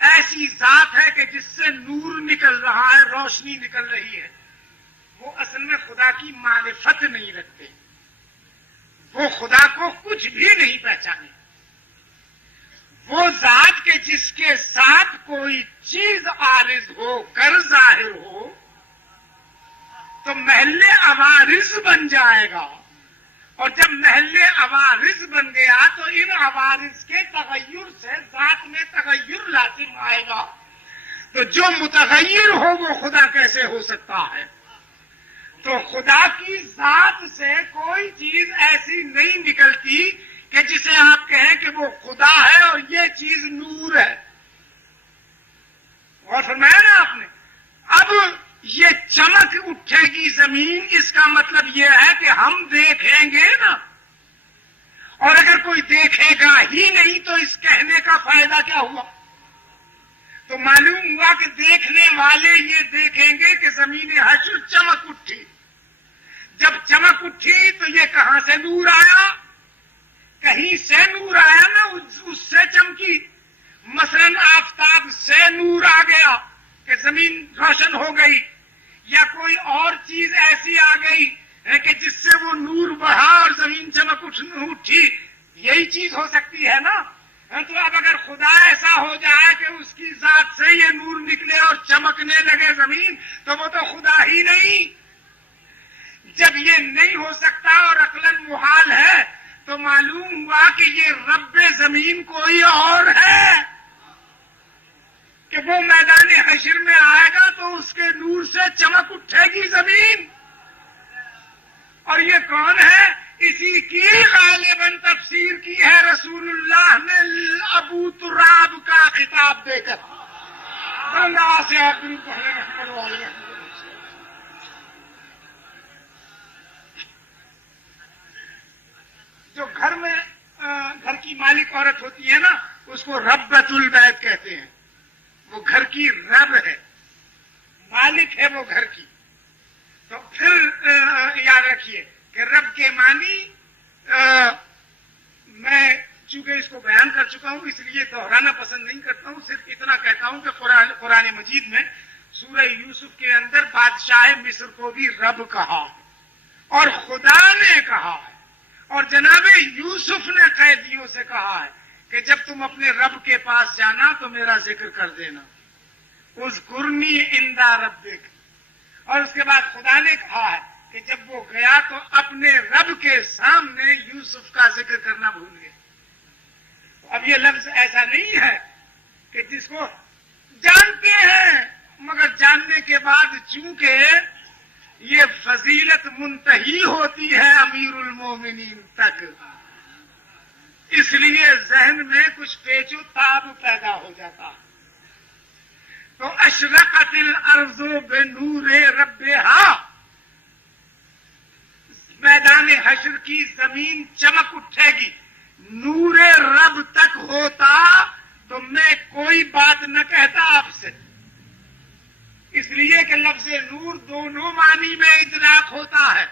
ایسی ذات ہے کہ جس سے نور نکل رہا ہے، روشنی نکل رہی ہے، وہ اصل میں خدا کی معرفت نہیں رکھتے، وہ خدا کو کچھ بھی نہیں پہچانے۔ وہ ذات کے جس کے ساتھ کوئی چیز عارض ہو کر ظاہر ہو تو محل عوارض بن جائے گا، اور جب محل عوارض بن گیا تو ان عوارض کے تغیر سے ذات میں تغیر لازم آئے گا. تو جو متغیر ہو وہ خدا کیسے ہو سکتا ہے؟ تو خدا کی ذات سے کوئی چیز ایسی نہیں نکلتی کہ جسے آپ کہیں کہ وہ خدا ہے اور یہ چیز نور ہے. اور فرمایا نا آپ نے. اب یہ چمک اٹھے گی زمین، اس کا مطلب یہ ہے کہ ہم دیکھیں گے نا. اور اگر کوئی دیکھے گا ہی نہیں تو اس کہنے کا فائدہ کیا ہوا؟ تو معلوم ہوا کہ دیکھنے والے یہ دیکھیں گے کہ زمین حشر چمک اٹھی. جب چمک اٹھی تو یہ کہاں سے نور آیا؟ کہیں سے نور آیا نا، اس سے چمکی. مثلا آفتاب سے نور آ گیا کہ زمین روشن ہو گئی، یا کوئی اور چیز ایسی آ گئی ہے کہ جس سے وہ نور بڑھا اور زمین چمک اٹھی. یہی چیز ہو سکتی ہے نا. تو اب اگر خدا ایسا ہو جائے کہ اس کی ذات سے یہ نور نکلے اور چمکنے لگے زمین، تو وہ تو خدا ہی نہیں. جب یہ نہیں ہو سکتا اور عقلاً محال ہے تو معلوم ہوا کہ یہ رب زمین کوئی اور ہے کہ وہ میدان حشر میں آئے گا تو اس کے نور سے چمک اٹھے گی زمین. اور یہ کون ہے؟ اسی کی غالباً تفسیر کی ہے رسول اللہ نے ابو تراب کا خطاب دے کر. اللہ سے جو گھر کی مالک عورت ہوتی ہے نا، اس کو ربۃ البیت کہتے ہیں. وہ گھر کی رب ہے، مالک ہے وہ گھر کی. تو پھر یاد رکھیے کہ رب کے معنی میں چونکہ اس کو بیان کر چکا ہوں اس لیے دہرانا پسند نہیں کرتا ہوں. صرف اتنا کہتا ہوں کہ قرآن مجید میں سورہ یوسف کے اندر بادشاہ مصر کو بھی رب کہا اور خدا نے کہا ہے، اور جناب یوسف نے قیدیوں سے کہا ہے کہ جب تم اپنے رب کے پاس جانا تو میرا ذکر کر دینا، اذکرنی عند ربک. اور اس کے بعد خدا نے کہا ہے کہ جب وہ گیا تو اپنے رب کے سامنے یوسف کا ذکر کرنا بھول گئے. اب یہ لفظ ایسا نہیں ہے کہ جس کو جانتے ہیں، مگر جاننے کے بعد چونکہ یہ فضیلت منتہی ہوتی ہے امیر المومنین تک، اس لیے ذہن میں کچھ پیچ و تاب پیدا ہو جاتا ہے. تو اشرقت الارض بنور ربہا، میدان حشر کی زمین چمک اٹھے گی. نور رب تک ہوتا تو میں کوئی بات نہ کہتا آپ سے، اس لیے کہ لفظ نور دونوں معنی میں اطلاق ہوتا ہے.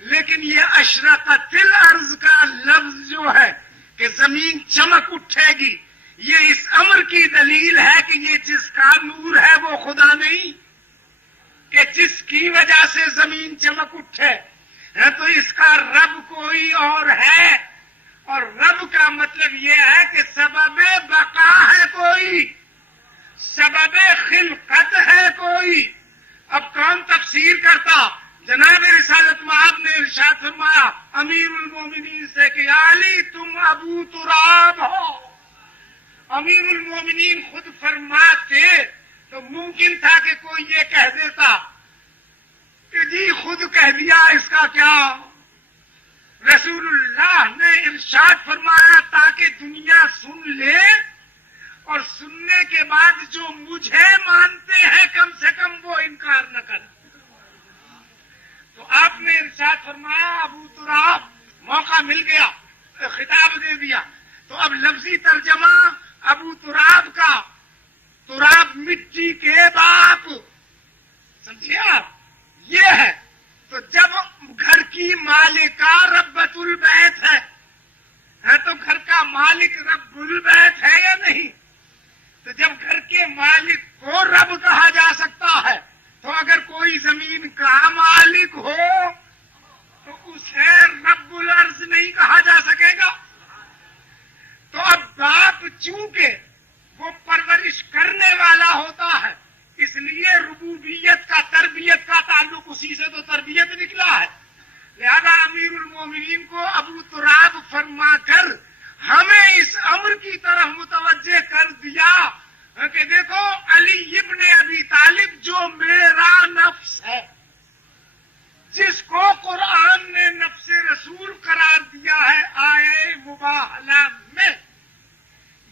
لیکن یہ اشرقت الارض کا لفظ جو ہے کہ زمین چمک اٹھے گی، یہ اس امر کی دلیل ہے کہ یہ جس کا نور ہے وہ خدا نہیں، کہ جس کی وجہ سے زمین چمک اٹھے تو اس کا رب کوئی اور ہے. اور رب کا مطلب یہ ہے کہ سبب بقا ہے کوئی، سبب خلقت ہے کوئی. اب کون تفسیر کرتا؟ جناب رسالت مآب نے ارشاد فرمایا امیر المومنین سے کہ علی تم ابو تراب ہو. امیر المومنین خود فرماتے تو ممکن تھا کہ کوئی یہ کہہ دیتا کہ جی خود کہہ دیا، اس کا کیا. رسول اللہ نے ارشاد فرمایا تاکہ دنیا سن لے اور سننے کے بعد جو مجھے مانتے ہیں کم سے کم وہ انکار نہ کریں. تو آپ نے ارشاد فرمایا ابو تراب، موقع مل گیا، خطاب دے دیا. تو اب لفظی ترجمہ ابو تراب کا، تراب مٹی کے باپ، سمجھے آپ، یہ ہے. تو جب گھر کی مالکہ ربۃ البیت ہے تو گھر کا مالک رب البیت ہے یا نہیں؟ تو جب گھر کے مالک کو رب کہا جا سکتا ہے تو اگر کوئی زمین کا مالک ہو تو اسے رب الارض نہیں کہا جا سکے گا. تو اب باپ چونکہ وہ پرورش کرنے والا ہوتا ہے اس لیے ربوبیت کا، تربیت کا تعلق اسی سے تو تربیت نکلا ہے. لہذا امیر المومنین کو ابو تراب فرما کر ہمیں اس امر کی طرف متوجہ کر دیا کہ دیکھو علی ابن ابی طالب جو میرا نفس ہے، جس کو قرآن نے نفس رسول قرار دیا ہے آیے مباہلہ میں،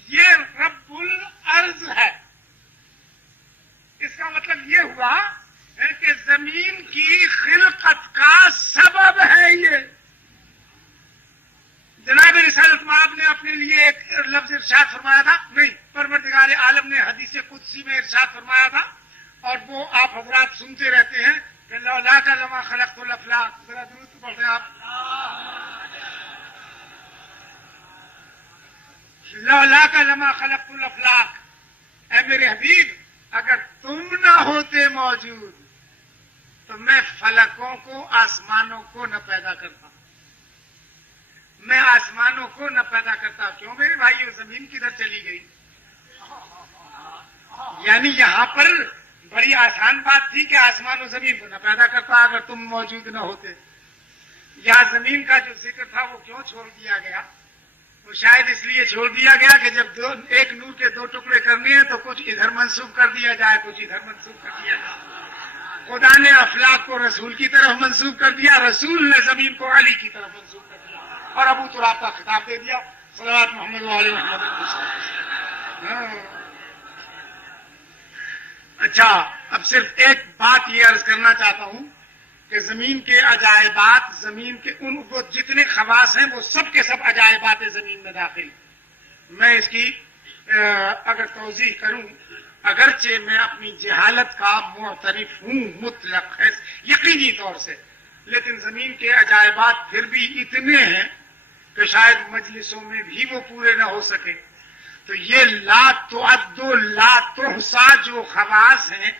یہ رب الارض ہے۔ اس کا مطلب یہ ہوا کہ زمین کی خلقت کا سبب ہے یہ۔ جناب رسالت مآب نے اپنے لیے ایک لفظ ارشاد فرمایا تھا، نہیں، پروردگار عالم نے حدیث قدسی میں ارشاد فرمایا تھا، اور وہ آپ حضرات سنتے رہتے ہیں کہ لولا کا لما خلقت الافلاق، ذرا درود پڑھیں آپ، لولا کا لما خلقت الافلاق، اے میرے حبیب اگر تم نہ ہوتے موجود تو میں فلکوں کو، آسمانوں کو نہ پیدا کرتا، میں آسمانوں کو نہ پیدا کرتا۔ کیوں میرے بھائیو، زمین کدھر چلی گئی؟ یعنی یہاں پر بڑی آسان بات تھی کہ آسمان و زمین کو نہ پیدا کرتا اگر تم موجود نہ ہوتے۔ یہاں زمین کا جو ذکر تھا وہ کیوں چھوڑ دیا گیا؟ وہ شاید اس لیے چھوڑ دیا گیا کہ جب ایک نور کے دو ٹکڑے کرنے ہیں تو کچھ ادھر منسوب کر دیا جائے، کچھ ادھر منسوب کر دیا جائے۔ خدا نے افلاق کو رسول کی طرف منسوب کر دیا، رسول نے زمین کو علی کی طرف منسوب کر دیا، اور ابو تراب کا خطاب دے دیا، صلوات محمد علیہ محمد۔ اچھا، اب صرف ایک بات یہ عرض کرنا چاہتا ہوں کہ زمین کے عجائبات، زمین کے وہ جتنے خواص ہیں وہ سب کے سب عجائبات زمین میں داخل۔ میں اس کی اگر توضیح کروں، اگرچہ میں اپنی جہالت کا معترف ہوں مطلق ہے یقینی طور سے، لیکن زمین کے عجائبات پھر بھی اتنے ہیں کہ شاید مجلسوں میں بھی وہ پورے نہ ہو سکے۔ تو یہ لا تعد لا تحصا جو خواص ہیں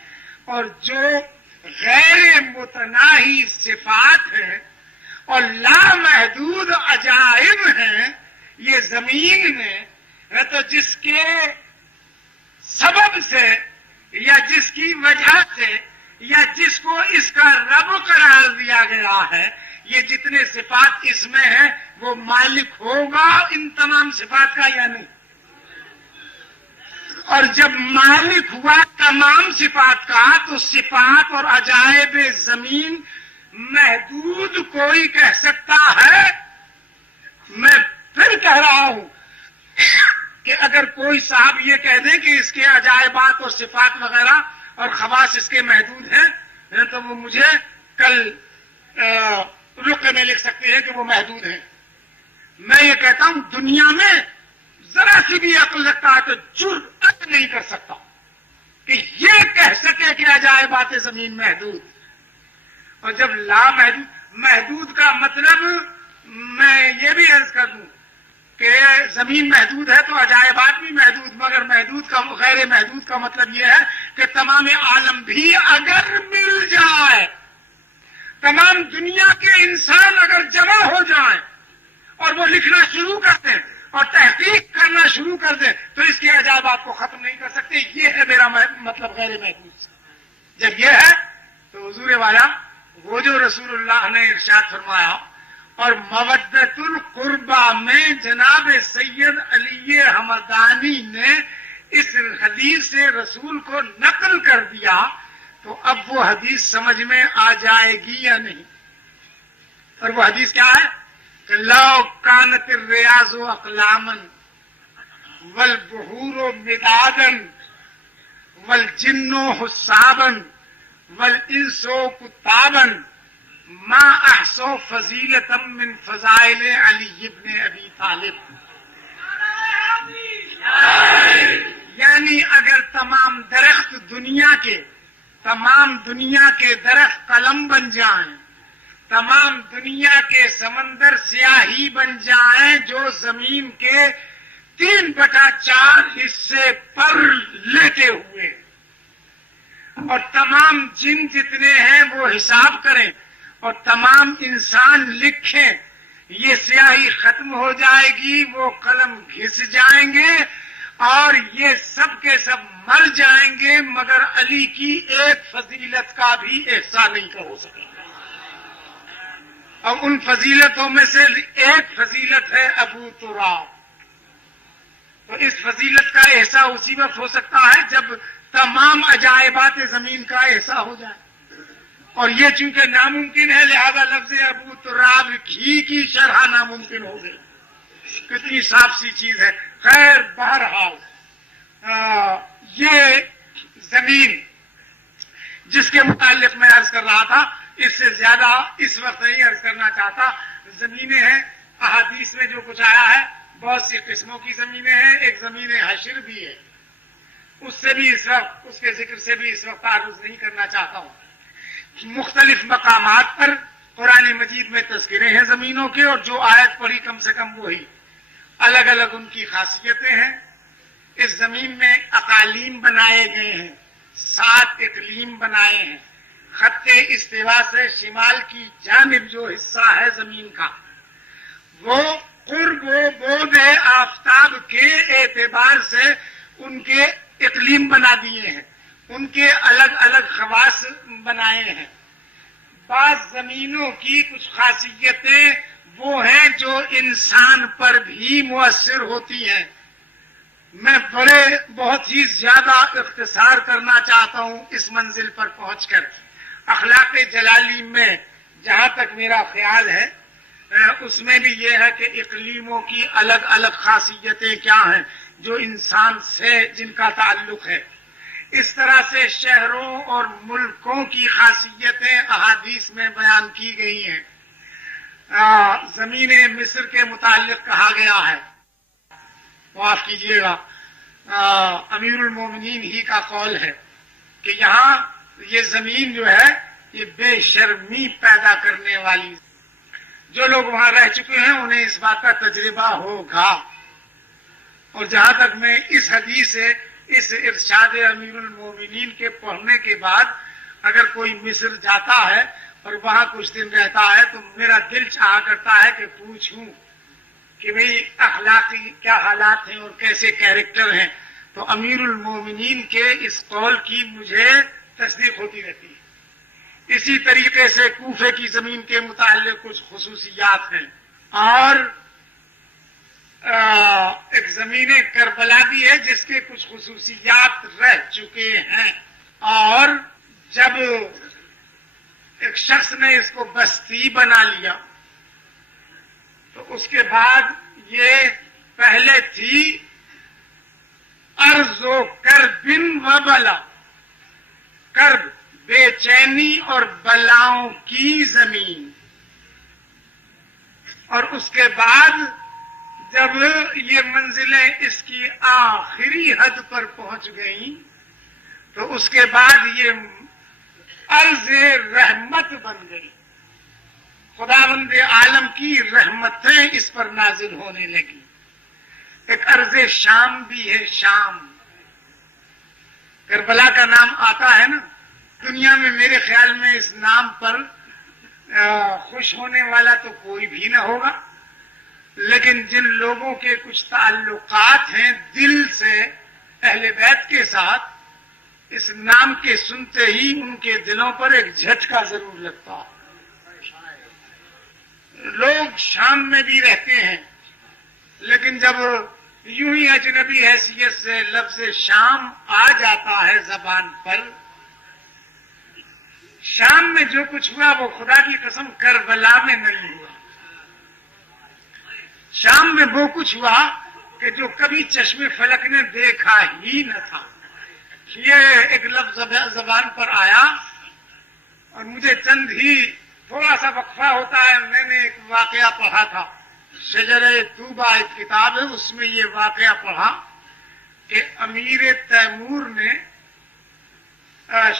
اور جو غیر متناہی صفات ہیں اور لامحدود عجائب ہیں، یہ زمین نے تو جس کے سبب سے یا جس کی وجہ سے یا جس کو اس کا رب قرار دیا گیا ہے، یہ جتنے صفات اس میں ہیں وہ مالک ہوگا ان تمام صفات کا یا نہیں؟ اور جب مالک ہوا تمام صفات کا تو صفات اور عجائب زمین محدود کوئی کہہ سکتا ہے؟ میں پھر کہہ رہا ہوں کہ اگر کوئی صاحب یہ کہہ دیں کہ اس کے عجائبات اور صفات وغیرہ اور خواص اس کے محدود ہیں تو وہ مجھے کل رقعے میں لکھ سکتے ہیں کہ وہ محدود ہیں۔ میں یہ کہتا ہوں دنیا میں ذرا سی بھی عقل رکھتا ہے تو جرأت نہیں کر سکتا کہ یہ کہہ سکے کہ عجائبات زمین محدود۔ اور جب محدود کا مطلب میں یہ بھی عرض کر دوں کہ زمین محدود ہے تو عجائبات بھی محدود، مگر محدود کا غیر محدود کا مطلب یہ ہے کہ تمام عالم بھی اگر مل جائے، تمام دنیا کے انسان اگر جمع ہو جائیں اور وہ لکھنا شروع کر دیں اور تحقیق کرنا شروع کر دیں تو اس کے عجائبات کو ختم نہیں کر سکتے۔ یہ ہے میرا مطلب غیر محدود۔ جب یہ ہے تو حضور والا وہ جو رسول اللہ نے ارشاد فرمایا اور مودت القربہ میں جناب سید علی حمدانی نے اس حدیث سے رسول کو نقل کر دیا تو اب وہ حدیث سمجھ میں آ جائے گی یا نہیں؟ اور وہ حدیث کیا ہے کہ لو کانت الریاض اقلاما والبحور مدادا والجن حسابا والانس کتابا ما احصوا فضیلتا من فضائل علی ابن ابی طالب۔ یعنی اگر تمام درخت تمام دنیا کے درخت قلم بن جائیں، تمام دنیا کے سمندر سیاہی بن جائیں جو زمین کے 3/4 حصے پر لیٹے ہوئے، اور تمام جن جتنے ہیں وہ حساب کریں اور تمام انسان لکھیں، یہ سیاہی ختم ہو جائے گی، وہ قلم گھس جائیں گے اور یہ سب کے سب مر جائیں گے، مگر علی کی ایک فضیلت کا بھی احسان نہیں ہو سکے۔ اور ان فضیلتوں میں سے ایک فضیلت ہے ابو تراب. تو اس فضیلت کا احساس اسی وقت ہو سکتا ہے جب تمام عجائبات زمین کا احساس ہو جائے. اور یہ چونکہ ناممکن ہے لہذا لفظ ابو تراب گھی کی شرح ناممکن ہو گئی. کتنی صاف سی چیز ہے. خیر بہرحال یہ زمین جس کے متعلق میں عرض کر رہا تھا اس سے زیادہ اس وقت نہیں عرض کرنا چاہتا. زمینیں ہیں احادیث میں جو کچھ آیا ہے بہت سی قسموں کی زمینیں ہیں. ایک زمین حشر بھی ہے اس سے بھی اس وقت اس کے ذکر سے بھی اس وقت تعرض نہیں کرنا چاہتا ہوں. مختلف مقامات پر قرآن مجید میں تذکرے ہیں زمینوں کے اور جو آیت پڑھی کم سے کم وہی. الگ الگ ان کی خاصیتیں ہیں. اس زمین میں اقالیم بنائے گئے ہیں 7 اقلیم بنائے ہیں. خط استوا سے شمال کی جانب جو حصہ ہے زمین کا وہ قرب و بعد آفتاب کے اعتبار سے ان کے اقلیم بنا دیے ہیں. ان کے الگ الگ خواص بنائے ہیں. بعض زمینوں کی کچھ خاصیتیں وہ ہیں جو انسان پر بھی مؤثر ہوتی ہیں. میں بہت ہی زیادہ اختصار کرنا چاہتا ہوں اس منزل پر پہنچ کر. اخلاق جلالی میں جہاں تک میرا خیال ہے اس میں بھی یہ ہے کہ اقلیموں کی الگ الگ خاصیتیں کیا ہیں جو انسان سے جن کا تعلق ہے. اس طرح سے شہروں اور ملکوں کی خاصیتیں احادیث میں بیان کی گئی ہیں. زمین مصر کے متعلق کہا گیا ہے معاف کیجیے گا امیر المومنین ہی کا قول ہے کہ یہاں یہ زمین جو ہے یہ بے شرمی پیدا کرنے والی. جو لوگ وہاں رہ چکے ہیں انہیں اس بات کا تجربہ ہوگا. اور جہاں تک میں اس حدیث سے اس ارشاد امیر المومنین کے پڑھنے کے بعد اگر کوئی مصر جاتا ہے اور وہاں کچھ دن رہتا ہے تو میرا دل چاہا کرتا ہے کہ پوچھوں کہ بھئی اخلاقی کیا حالات ہیں اور کیسے کیریکٹر ہیں. تو امیر المومنین کے اس قول کی مجھے تصدیق ہوتی رہتی ہے. اسی طریقے سے کوفے کی زمین کے متعلق کچھ خصوصیات ہیں. اور ایک زمین کربلا بھی ہے جس کے کچھ خصوصیات رہ چکے ہیں. اور جب ایک شخص نے اس کو بستی بنا لیا تو اس کے بعد یہ پہلے تھی ارض و کربن و بلا. کرب بے چینی اور بلاؤں کی زمین. اور اس کے بعد جب یہ منزلیں اس کی آخری حد پر پہنچ گئیں تو اس کے بعد یہ ارض رحمت بن گئی. خداوند عالم کی رحمتیں اس پر نازل ہونے لگی. ایک ارض شام بھی ہے. شام کربلا کا نام آتا ہے نا. دنیا میں میرے خیال میں اس نام پر خوش ہونے والا تو کوئی بھی نہ ہوگا لیکن جن لوگوں کے کچھ تعلقات ہیں دل سے اہل بیت کے ساتھ اس نام کے سنتے ہی ان کے دلوں پر ایک جھٹکا ضرور لگتا ہے. لوگ شام میں بھی رہتے ہیں لیکن جب یوں ہی اجنبی حیثیت سے لفظ شام آ جاتا ہے زبان پر شام میں جو کچھ ہوا وہ خدا کی قسم کربلا میں نہیں ہوا. شام میں وہ کچھ ہوا کہ جو کبھی چشم فلک نے دیکھا ہی نہ تھا. یہ ایک لفظ زبان پر آیا اور مجھے چند ہی تھوڑا سا وقفہ ہوتا ہے. میں نے ایک واقعہ پڑھا تھا شجر طوبہ ایک کتاب ہے اس میں یہ واقعہ پڑھا کہ امیر تیمور نے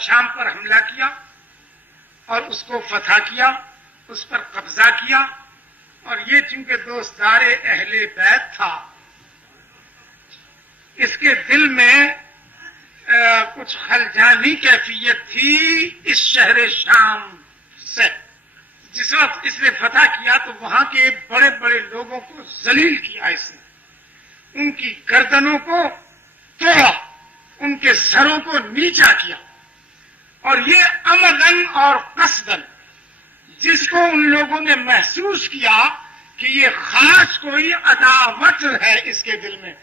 شام پر حملہ کیا اور اس کو فتح کیا اس پر قبضہ کیا. اور یہ چونکہ دوستدار اہل بیت تھا اس کے دل میں کچھ خلجانی کیفیت تھی اس شہر شام سے. جس وقت اس نے فتح کیا تو وہاں کے بڑے بڑے لوگوں کو ذلیل کیا اس نے. ان کی گردنوں کو توڑا ان کے سروں کو نیچا کیا اور یہ عمدن اور قصدن جس کو ان لوگوں نے محسوس کیا کہ یہ خاص کوئی عداوت ہے اس کے دل میں،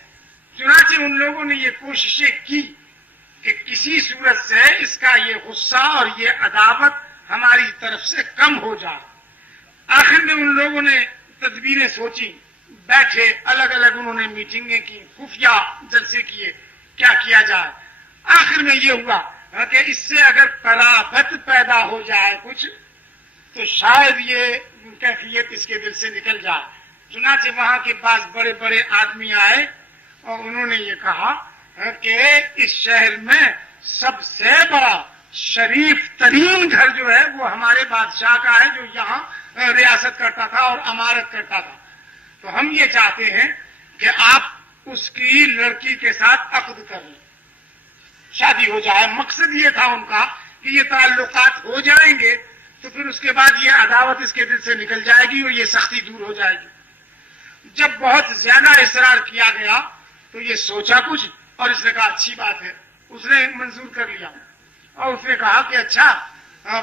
چنانچہ ان لوگوں نے یہ کوششیں کی کہ کسی صورت سے اس کا یہ غصہ اور یہ عداوت ہماری طرف سے کم ہو جائے۔ آخر میں ان لوگوں نے تدبیریں سوچی، بیٹھے، الگ الگ انہوں نے میٹنگیں کی، خفیہ جلسے کیے، کیا کیا جائے۔ آخر میں یہ ہوا کہ اس سے اگر قرابت پیدا ہو جائے کچھ تو شاید یہ کیفیت اس کے دل سے نکل جائے۔ چنانچہ وہاں کے بعض بڑے بڑے آدمی آئے اور انہوں نے یہ کہا کہ اس شہر میں سب سے بڑا شریف ترین گھر جو ہے وہ ہمارے بادشاہ کا ہے، جو یہاں ریاست کرتا تھا اور امارت کرتا تھا، تو ہم یہ چاہتے ہیں کہ آپ اس کی لڑکی کے ساتھ عقد کر لیں، شادی ہو جائے۔ مقصد یہ تھا ان کا کہ یہ تعلقات ہو جائیں گے تو پھر اس کے بعد یہ عداوت اس کے دل سے نکل جائے گی اور یہ سختی دور ہو جائے گی۔ جب بہت زیادہ اصرار کیا گیا تو یہ سوچا کچھ اور اس نے کہا اچھی بات ہے، اس نے منظور کر لیا اور اس نے کہا کہ اچھا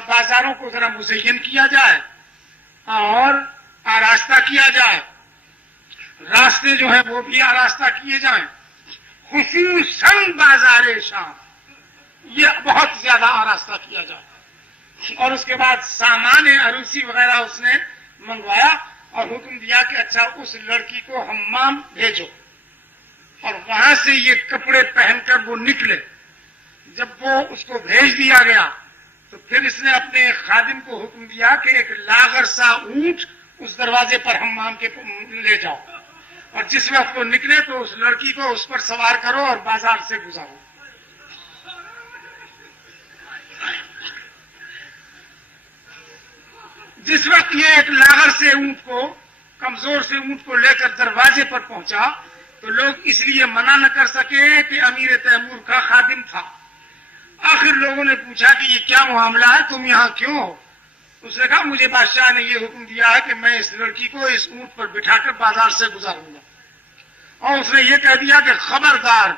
بازاروں کو ذرا مزین کیا جائے اور آراستہ کیا جائے، راستے جو ہیں وہ بھی آراستہ کیے جائیں، خصوصاً بازار شام یہ بہت زیادہ آراستہ کیا جائے، اور اس کے بعد سامان عروسی وغیرہ اس نے منگوایا اور حکم دیا کہ اچھا اس لڑکی کو حمام بھیجو اور وہاں سے یہ کپڑے پہن کر وہ نکلے۔ جب وہ اس کو بھیج دیا گیا تو پھر اس نے اپنے خادم کو حکم دیا کہ ایک لاغر سا اونٹ اس دروازے پر حمام کے لے جاؤ اور جس وقت وہ نکلے تو اس لڑکی کو اس پر سوار کرو اور بازار سے گزارو۔ جس وقت یہ ایک لاغر سے اونٹ کو، کمزور سے اونٹ کو لے کر دروازے پر پہنچا تو لوگ اس لیے منع نہ کر سکے کہ امیر تیمور کا خادم تھا۔ آخر لوگوں نے پوچھا کہ یہ کیا معاملہ ہے، تم یہاں کیوں ہو؟ اس نے کہا مجھے بادشاہ نے یہ حکم دیا ہے کہ میں اس لڑکی کو اس اونٹ پر بٹھا کر بازار سے گزاروں گا، اور اس نے یہ کہہ دیا کہ خبردار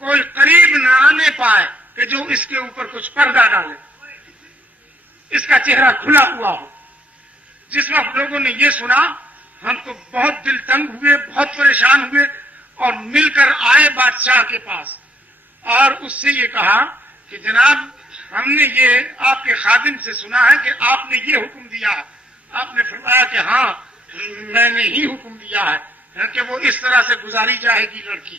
کوئی قریب نہ آنے پائے کہ جو اس کے اوپر کچھ پردہ ڈالے، اس کا چہرہ کھلا ہوا ہو۔ جس وقت لوگوں نے یہ سنا ہم تو بہت دل تنگ ہوئے، بہت پریشان ہوئے اور مل کر آئے بادشاہ کے پاس اور اس سے یہ کہا کہ جناب ہم نے یہ آپ کے خادم سے سنا ہے کہ آپ نے یہ حکم دیا ہے۔ آپ نے فرمایا کہ ہاں میں نے ہی حکم دیا ہے کہ وہ اس طرح سے گزاری جائے گی لڑکی۔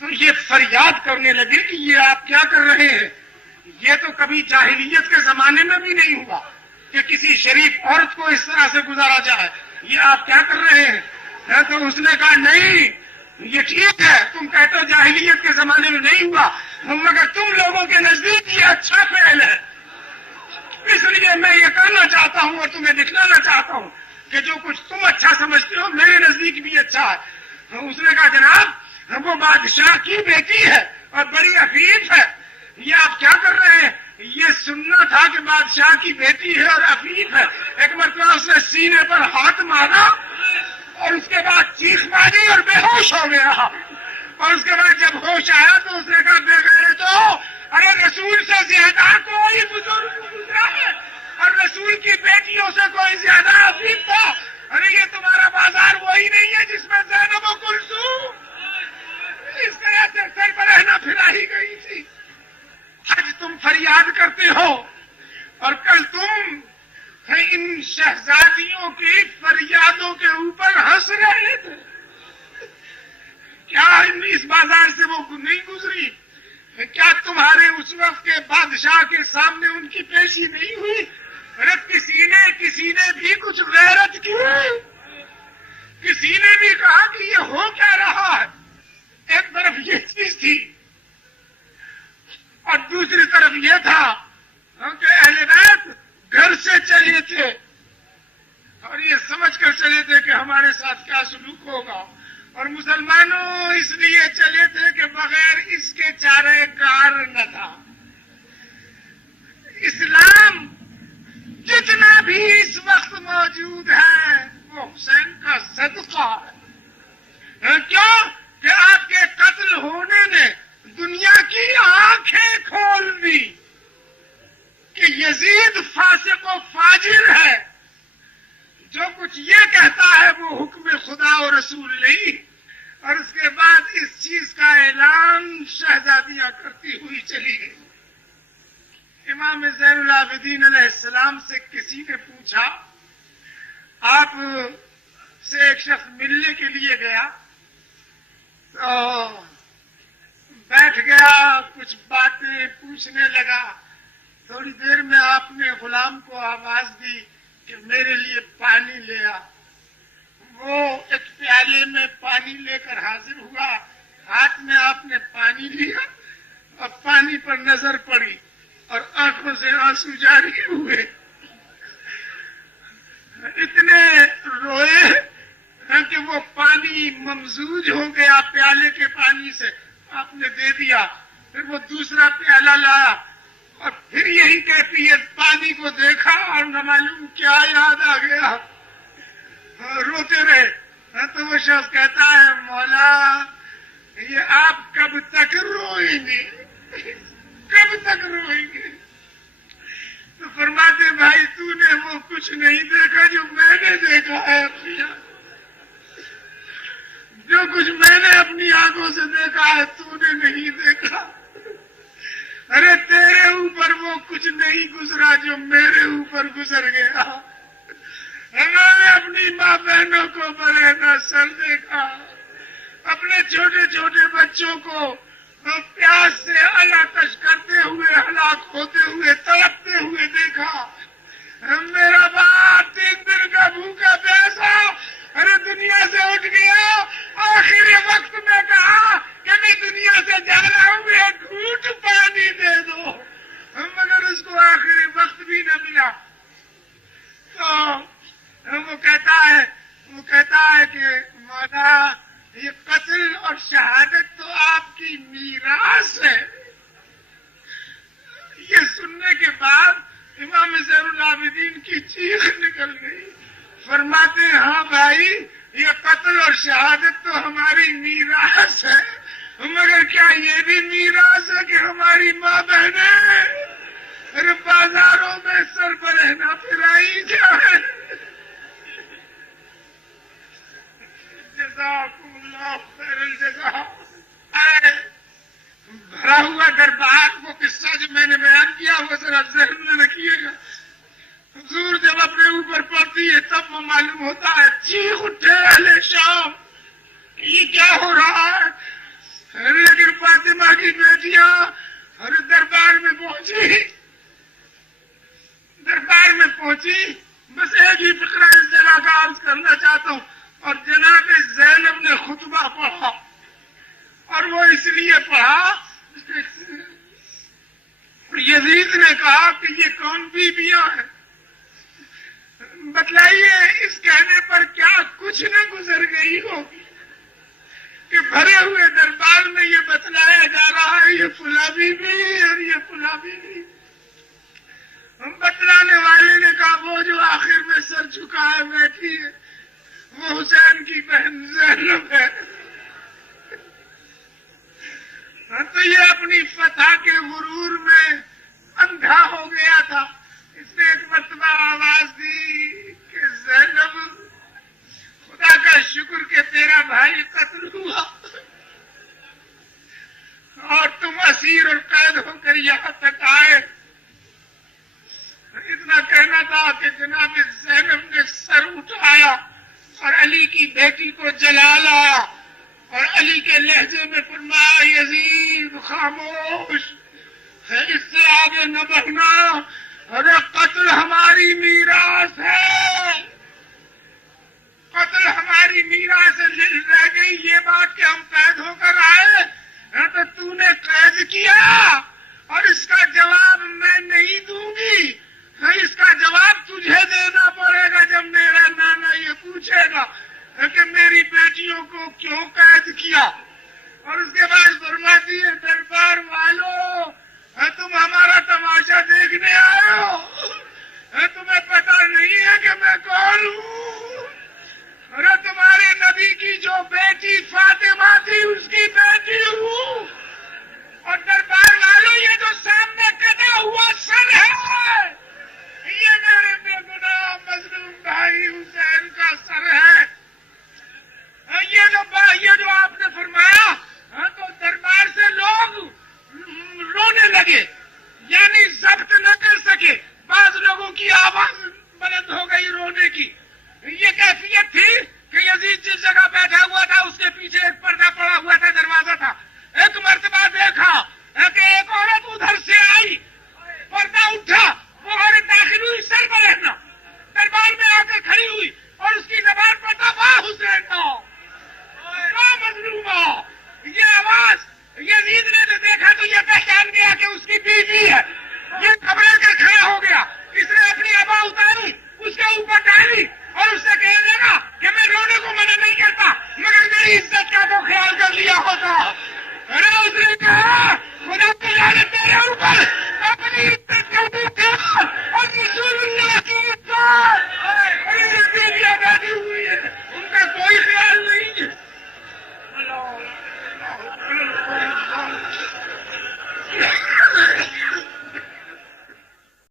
تو یہ فریاد کرنے لگے کہ یہ آپ کیا کر رہے ہیں، یہ تو کبھی جاہلیت کے زمانے میں بھی نہیں ہوا کہ کسی شریف عورت کو اس طرح سے گزارا جائے، یہ آپ کیا کر رہے ہیں؟ تو اس نے کہا نہیں یہ ٹھیک ہے، تم کہتے ہو جاہلیت کے زمانے میں نہیں ہوا مگر تم لوگوں کے نزدیک یہ اچھا فعل ہے، اس لیے میں یہ کرنا چاہتا ہوں اور تمہیں دکھلانا چاہتا ہوں کہ جو کچھ تم اچھا سمجھتے ہو میرے نزدیک بھی اچھا ہے۔ اس نے کہا جناب وہ بادشاہ کی بیٹی ہے اور بڑی عفیف ہے، یہ آپ کیا کر رہے ہیں؟ یہ سننا تھا کہ بادشاہ کی بیٹی ہے اور عفیف ہے۔ ایک مرتبہ اس نے سینے پر ہاتھ مارا اور اس کے بعد چیخ ماری اور بے ہوش ہو گیا، اور اس کے بعد جب ہوش آیا تو اس نے کہا بے غیرتو، ارے رسول سے زیادہ کوئی بزرگ گزرا ہے اور رسول کی بیٹیوں سے کوئی زیادہ عفیف تھا، ارے یہ تمہارا بازار وہی نہیں ہے جس میں زینب و کلثوم اس طرح سے سربراہ پھرائی گئی تھی۔ آج تم فریاد کرتے ہو اور کل تم ان شہزادیوں کی فریادوں کے اوپر ہنس رہے تھے۔ کیا اس بازار سے وہ نہیں گزری؟ کیا تمہارے اس وقت کے بادشاہ کے سامنے ان کی پیشی نہیں ہوئی؟ ارے کسی نے بھی کچھ غیرت کی، کسی نے بھی کہا کہ یہ ہو کیا رہا ہے؟ ایک طرف یہ چیز تھی اور دوسری طرف یہ تھا کہ اہل بیت گھر سے چلے تھے اور یہ سمجھ کر چلے تھے کہ ہمارے ساتھ کیا سلوک ہوگا، اور مسلمانوں اس لیے چلے تھے کہ بغیر اس کے چارہ کار نہ تھا۔ اسلام جتنا بھی اس وقت موجود ہے وہ حسین کا صدقہ ہے۔ کیوں کہ آپ کے قتل ہونے نے دنیا کی آنکھیں کھول دی کہ یزید فاسق و فاجر رسول نہیں. اور اس کے بعد اس چیز کا اعلان شہزادیاں کرتی ہوئی چلی گئی. امام زین العابدین علیہ السلام سے کسی نے پوچھا, آپ سے ایک شخص ملنے کے لیے گیا تو بیٹھ گیا, کچھ باتیں پوچھنے لگا. تھوڑی دیر میں آپ نے غلام کو آواز دی کہ میرے لیے پانی لے آ. وہ ایک پیالے میں پانی لے کر حاضر ہوا. ہاتھ میں آپ نے پانی لیا اور پانی پر نظر پڑی اور آنکھوں سے آنسو جاری ہوئے. اتنے روئے کہ وہ پانی ممزوج ہو گیا پیالے کے پانی سے. آپ نے دے دیا. پھر وہ دوسرا پیالہ لایا اور پھر یہی کیفیت, پانی کو دیکھا اور نہ معلوم کیا یاد آ گیا, روتے رہے. تو وہ شخص کہتا ہے, مولا یہ آپ کب تک روئیں گے, کب تک روئیں گے؟ تو فرماتے, بھائی تو نے وہ کچھ نہیں دیکھا جو میں نے دیکھا ہے. جو کچھ میں نے اپنی آنکھوں سے دیکھا ہے تو نے نہیں دیکھا. ارے تیرے اوپر وہ کچھ نہیں گزرا جو میرے اوپر گزر گیا. میں نے اپنی ماں بہنوں کو برہنہ سر دیکھا, اپنے چھوٹے چھوٹے بچوں کو پیاس سے آتش کرتے ہوئے, ہلاک ہوتے ہوئے, تڑپتے ہوئے دیکھا. میرا باپ 3 دن کا بھوکا پیاسا ارے دنیا سے اٹھ گیا. آخری وقت میں کہا کہ میں دنیا سے جا رہا ہوں, ایک گھونٹ پانی دے دو, مگر اس کو آخری وقت بھی نہ ملا. تو وہ کہتا ہے کہ مولا یہ قتل اور شہادت تو آپ کی میراث ہے. یہ سننے کے بعد امام زین العابدین کی چیخ نکل گئی. فرماتے ہیں, ہاں بھائی یہ قتل اور شہادت تو ہماری میراث ہے, مگر کیا یہ بھی میراث ہے کہ ہماری ماں بہنیں بازاروں میں سر برہنہ پھرائی جائے. جزاکم اللہ خیر الجزا. بھرا ہوا دربار, وہ قصہ جو میں نے بیان کیا وہ ذرا ذہن میں رکھیے گا. حضور جب اپنے اوپر پڑتی ہے تب وہ معلوم ہوتا ہے. چیخ اٹھے اہل شام, یہ کیا ہو رہا ہے. لیکن فاطمہ کی بیٹیاں دربار میں پہنچی. بس ایک ہی فقرہ اس جگہ کا عرض کرنا چاہتا ہوں. اور جناب زینب نے خطبہ پڑھا, اور وہ اس لیے پڑھا, یزید نے کہا کہ یہ کون بیویاں ہیں, بتلائیے اس کہنے پر کیا کچھ نہ گزر گئی ہوگی کہ بھرے ہوئے دربار میں یہ بتلایا جا رہا ہے یہ فلاں بیوی اور یہ فلاں بیوی. بتلانے والے نے کہا وہ جو آخر میں سر جھکائے بیٹھی ہے وہ حسین کی بہن زینب ہے. تو یہ اپنی فتح کے غرور میں اندھا ہو گیا تھا. اس نے ایک مرتبہ آواز دی کہ زینب خدا کا شکر کہ تیرا بھائی قتل ہوا اور تم اسیر اور قید ہو کر یہاں تک آئے. اتنا کہنا تھا کہ جناب زینب نے سر اٹھایا اور علی کی بیٹی کو جلا لایا اور علی کے لہجے میں فرمایا, یزید خاموش, اس سے آگے نہ بڑھنا. ارے قتل ہماری میراث ہے, قتل ہماری میراث رہ گئی. یہ بات کہ ہم قید ہو کر آئے تو تو نے قید کیا اور اس کا جواب میں نہیں دوں گی. اس کا جواب تجھے دینا پڑے گا جب میرا نانا یہ پوچھے گا کہ میری بیٹیوں کو کیوں قید کیا. اور اس کے بعد فرماتی ہے, دربار والو تم ہمارا تماشا دیکھنے آئے ہو, تمہیں پتا نہیں ہے کہ میں کون ہوں. ارے تمہارے نبی کی جو بیٹی فاطمہ تھی اس کی بیٹی گیا کہ اس کی بیوی ہے، یہ گھبرا کر کھڑا ہو گیا، اس نے اپنی ابا اتاری، اس کے اوپر ڈالی اور اس سے کہنے لگا کہ میں رونے کو منع نہیں کرتا، مگر میری عزت کا تو خیال کر لیا ہوتا،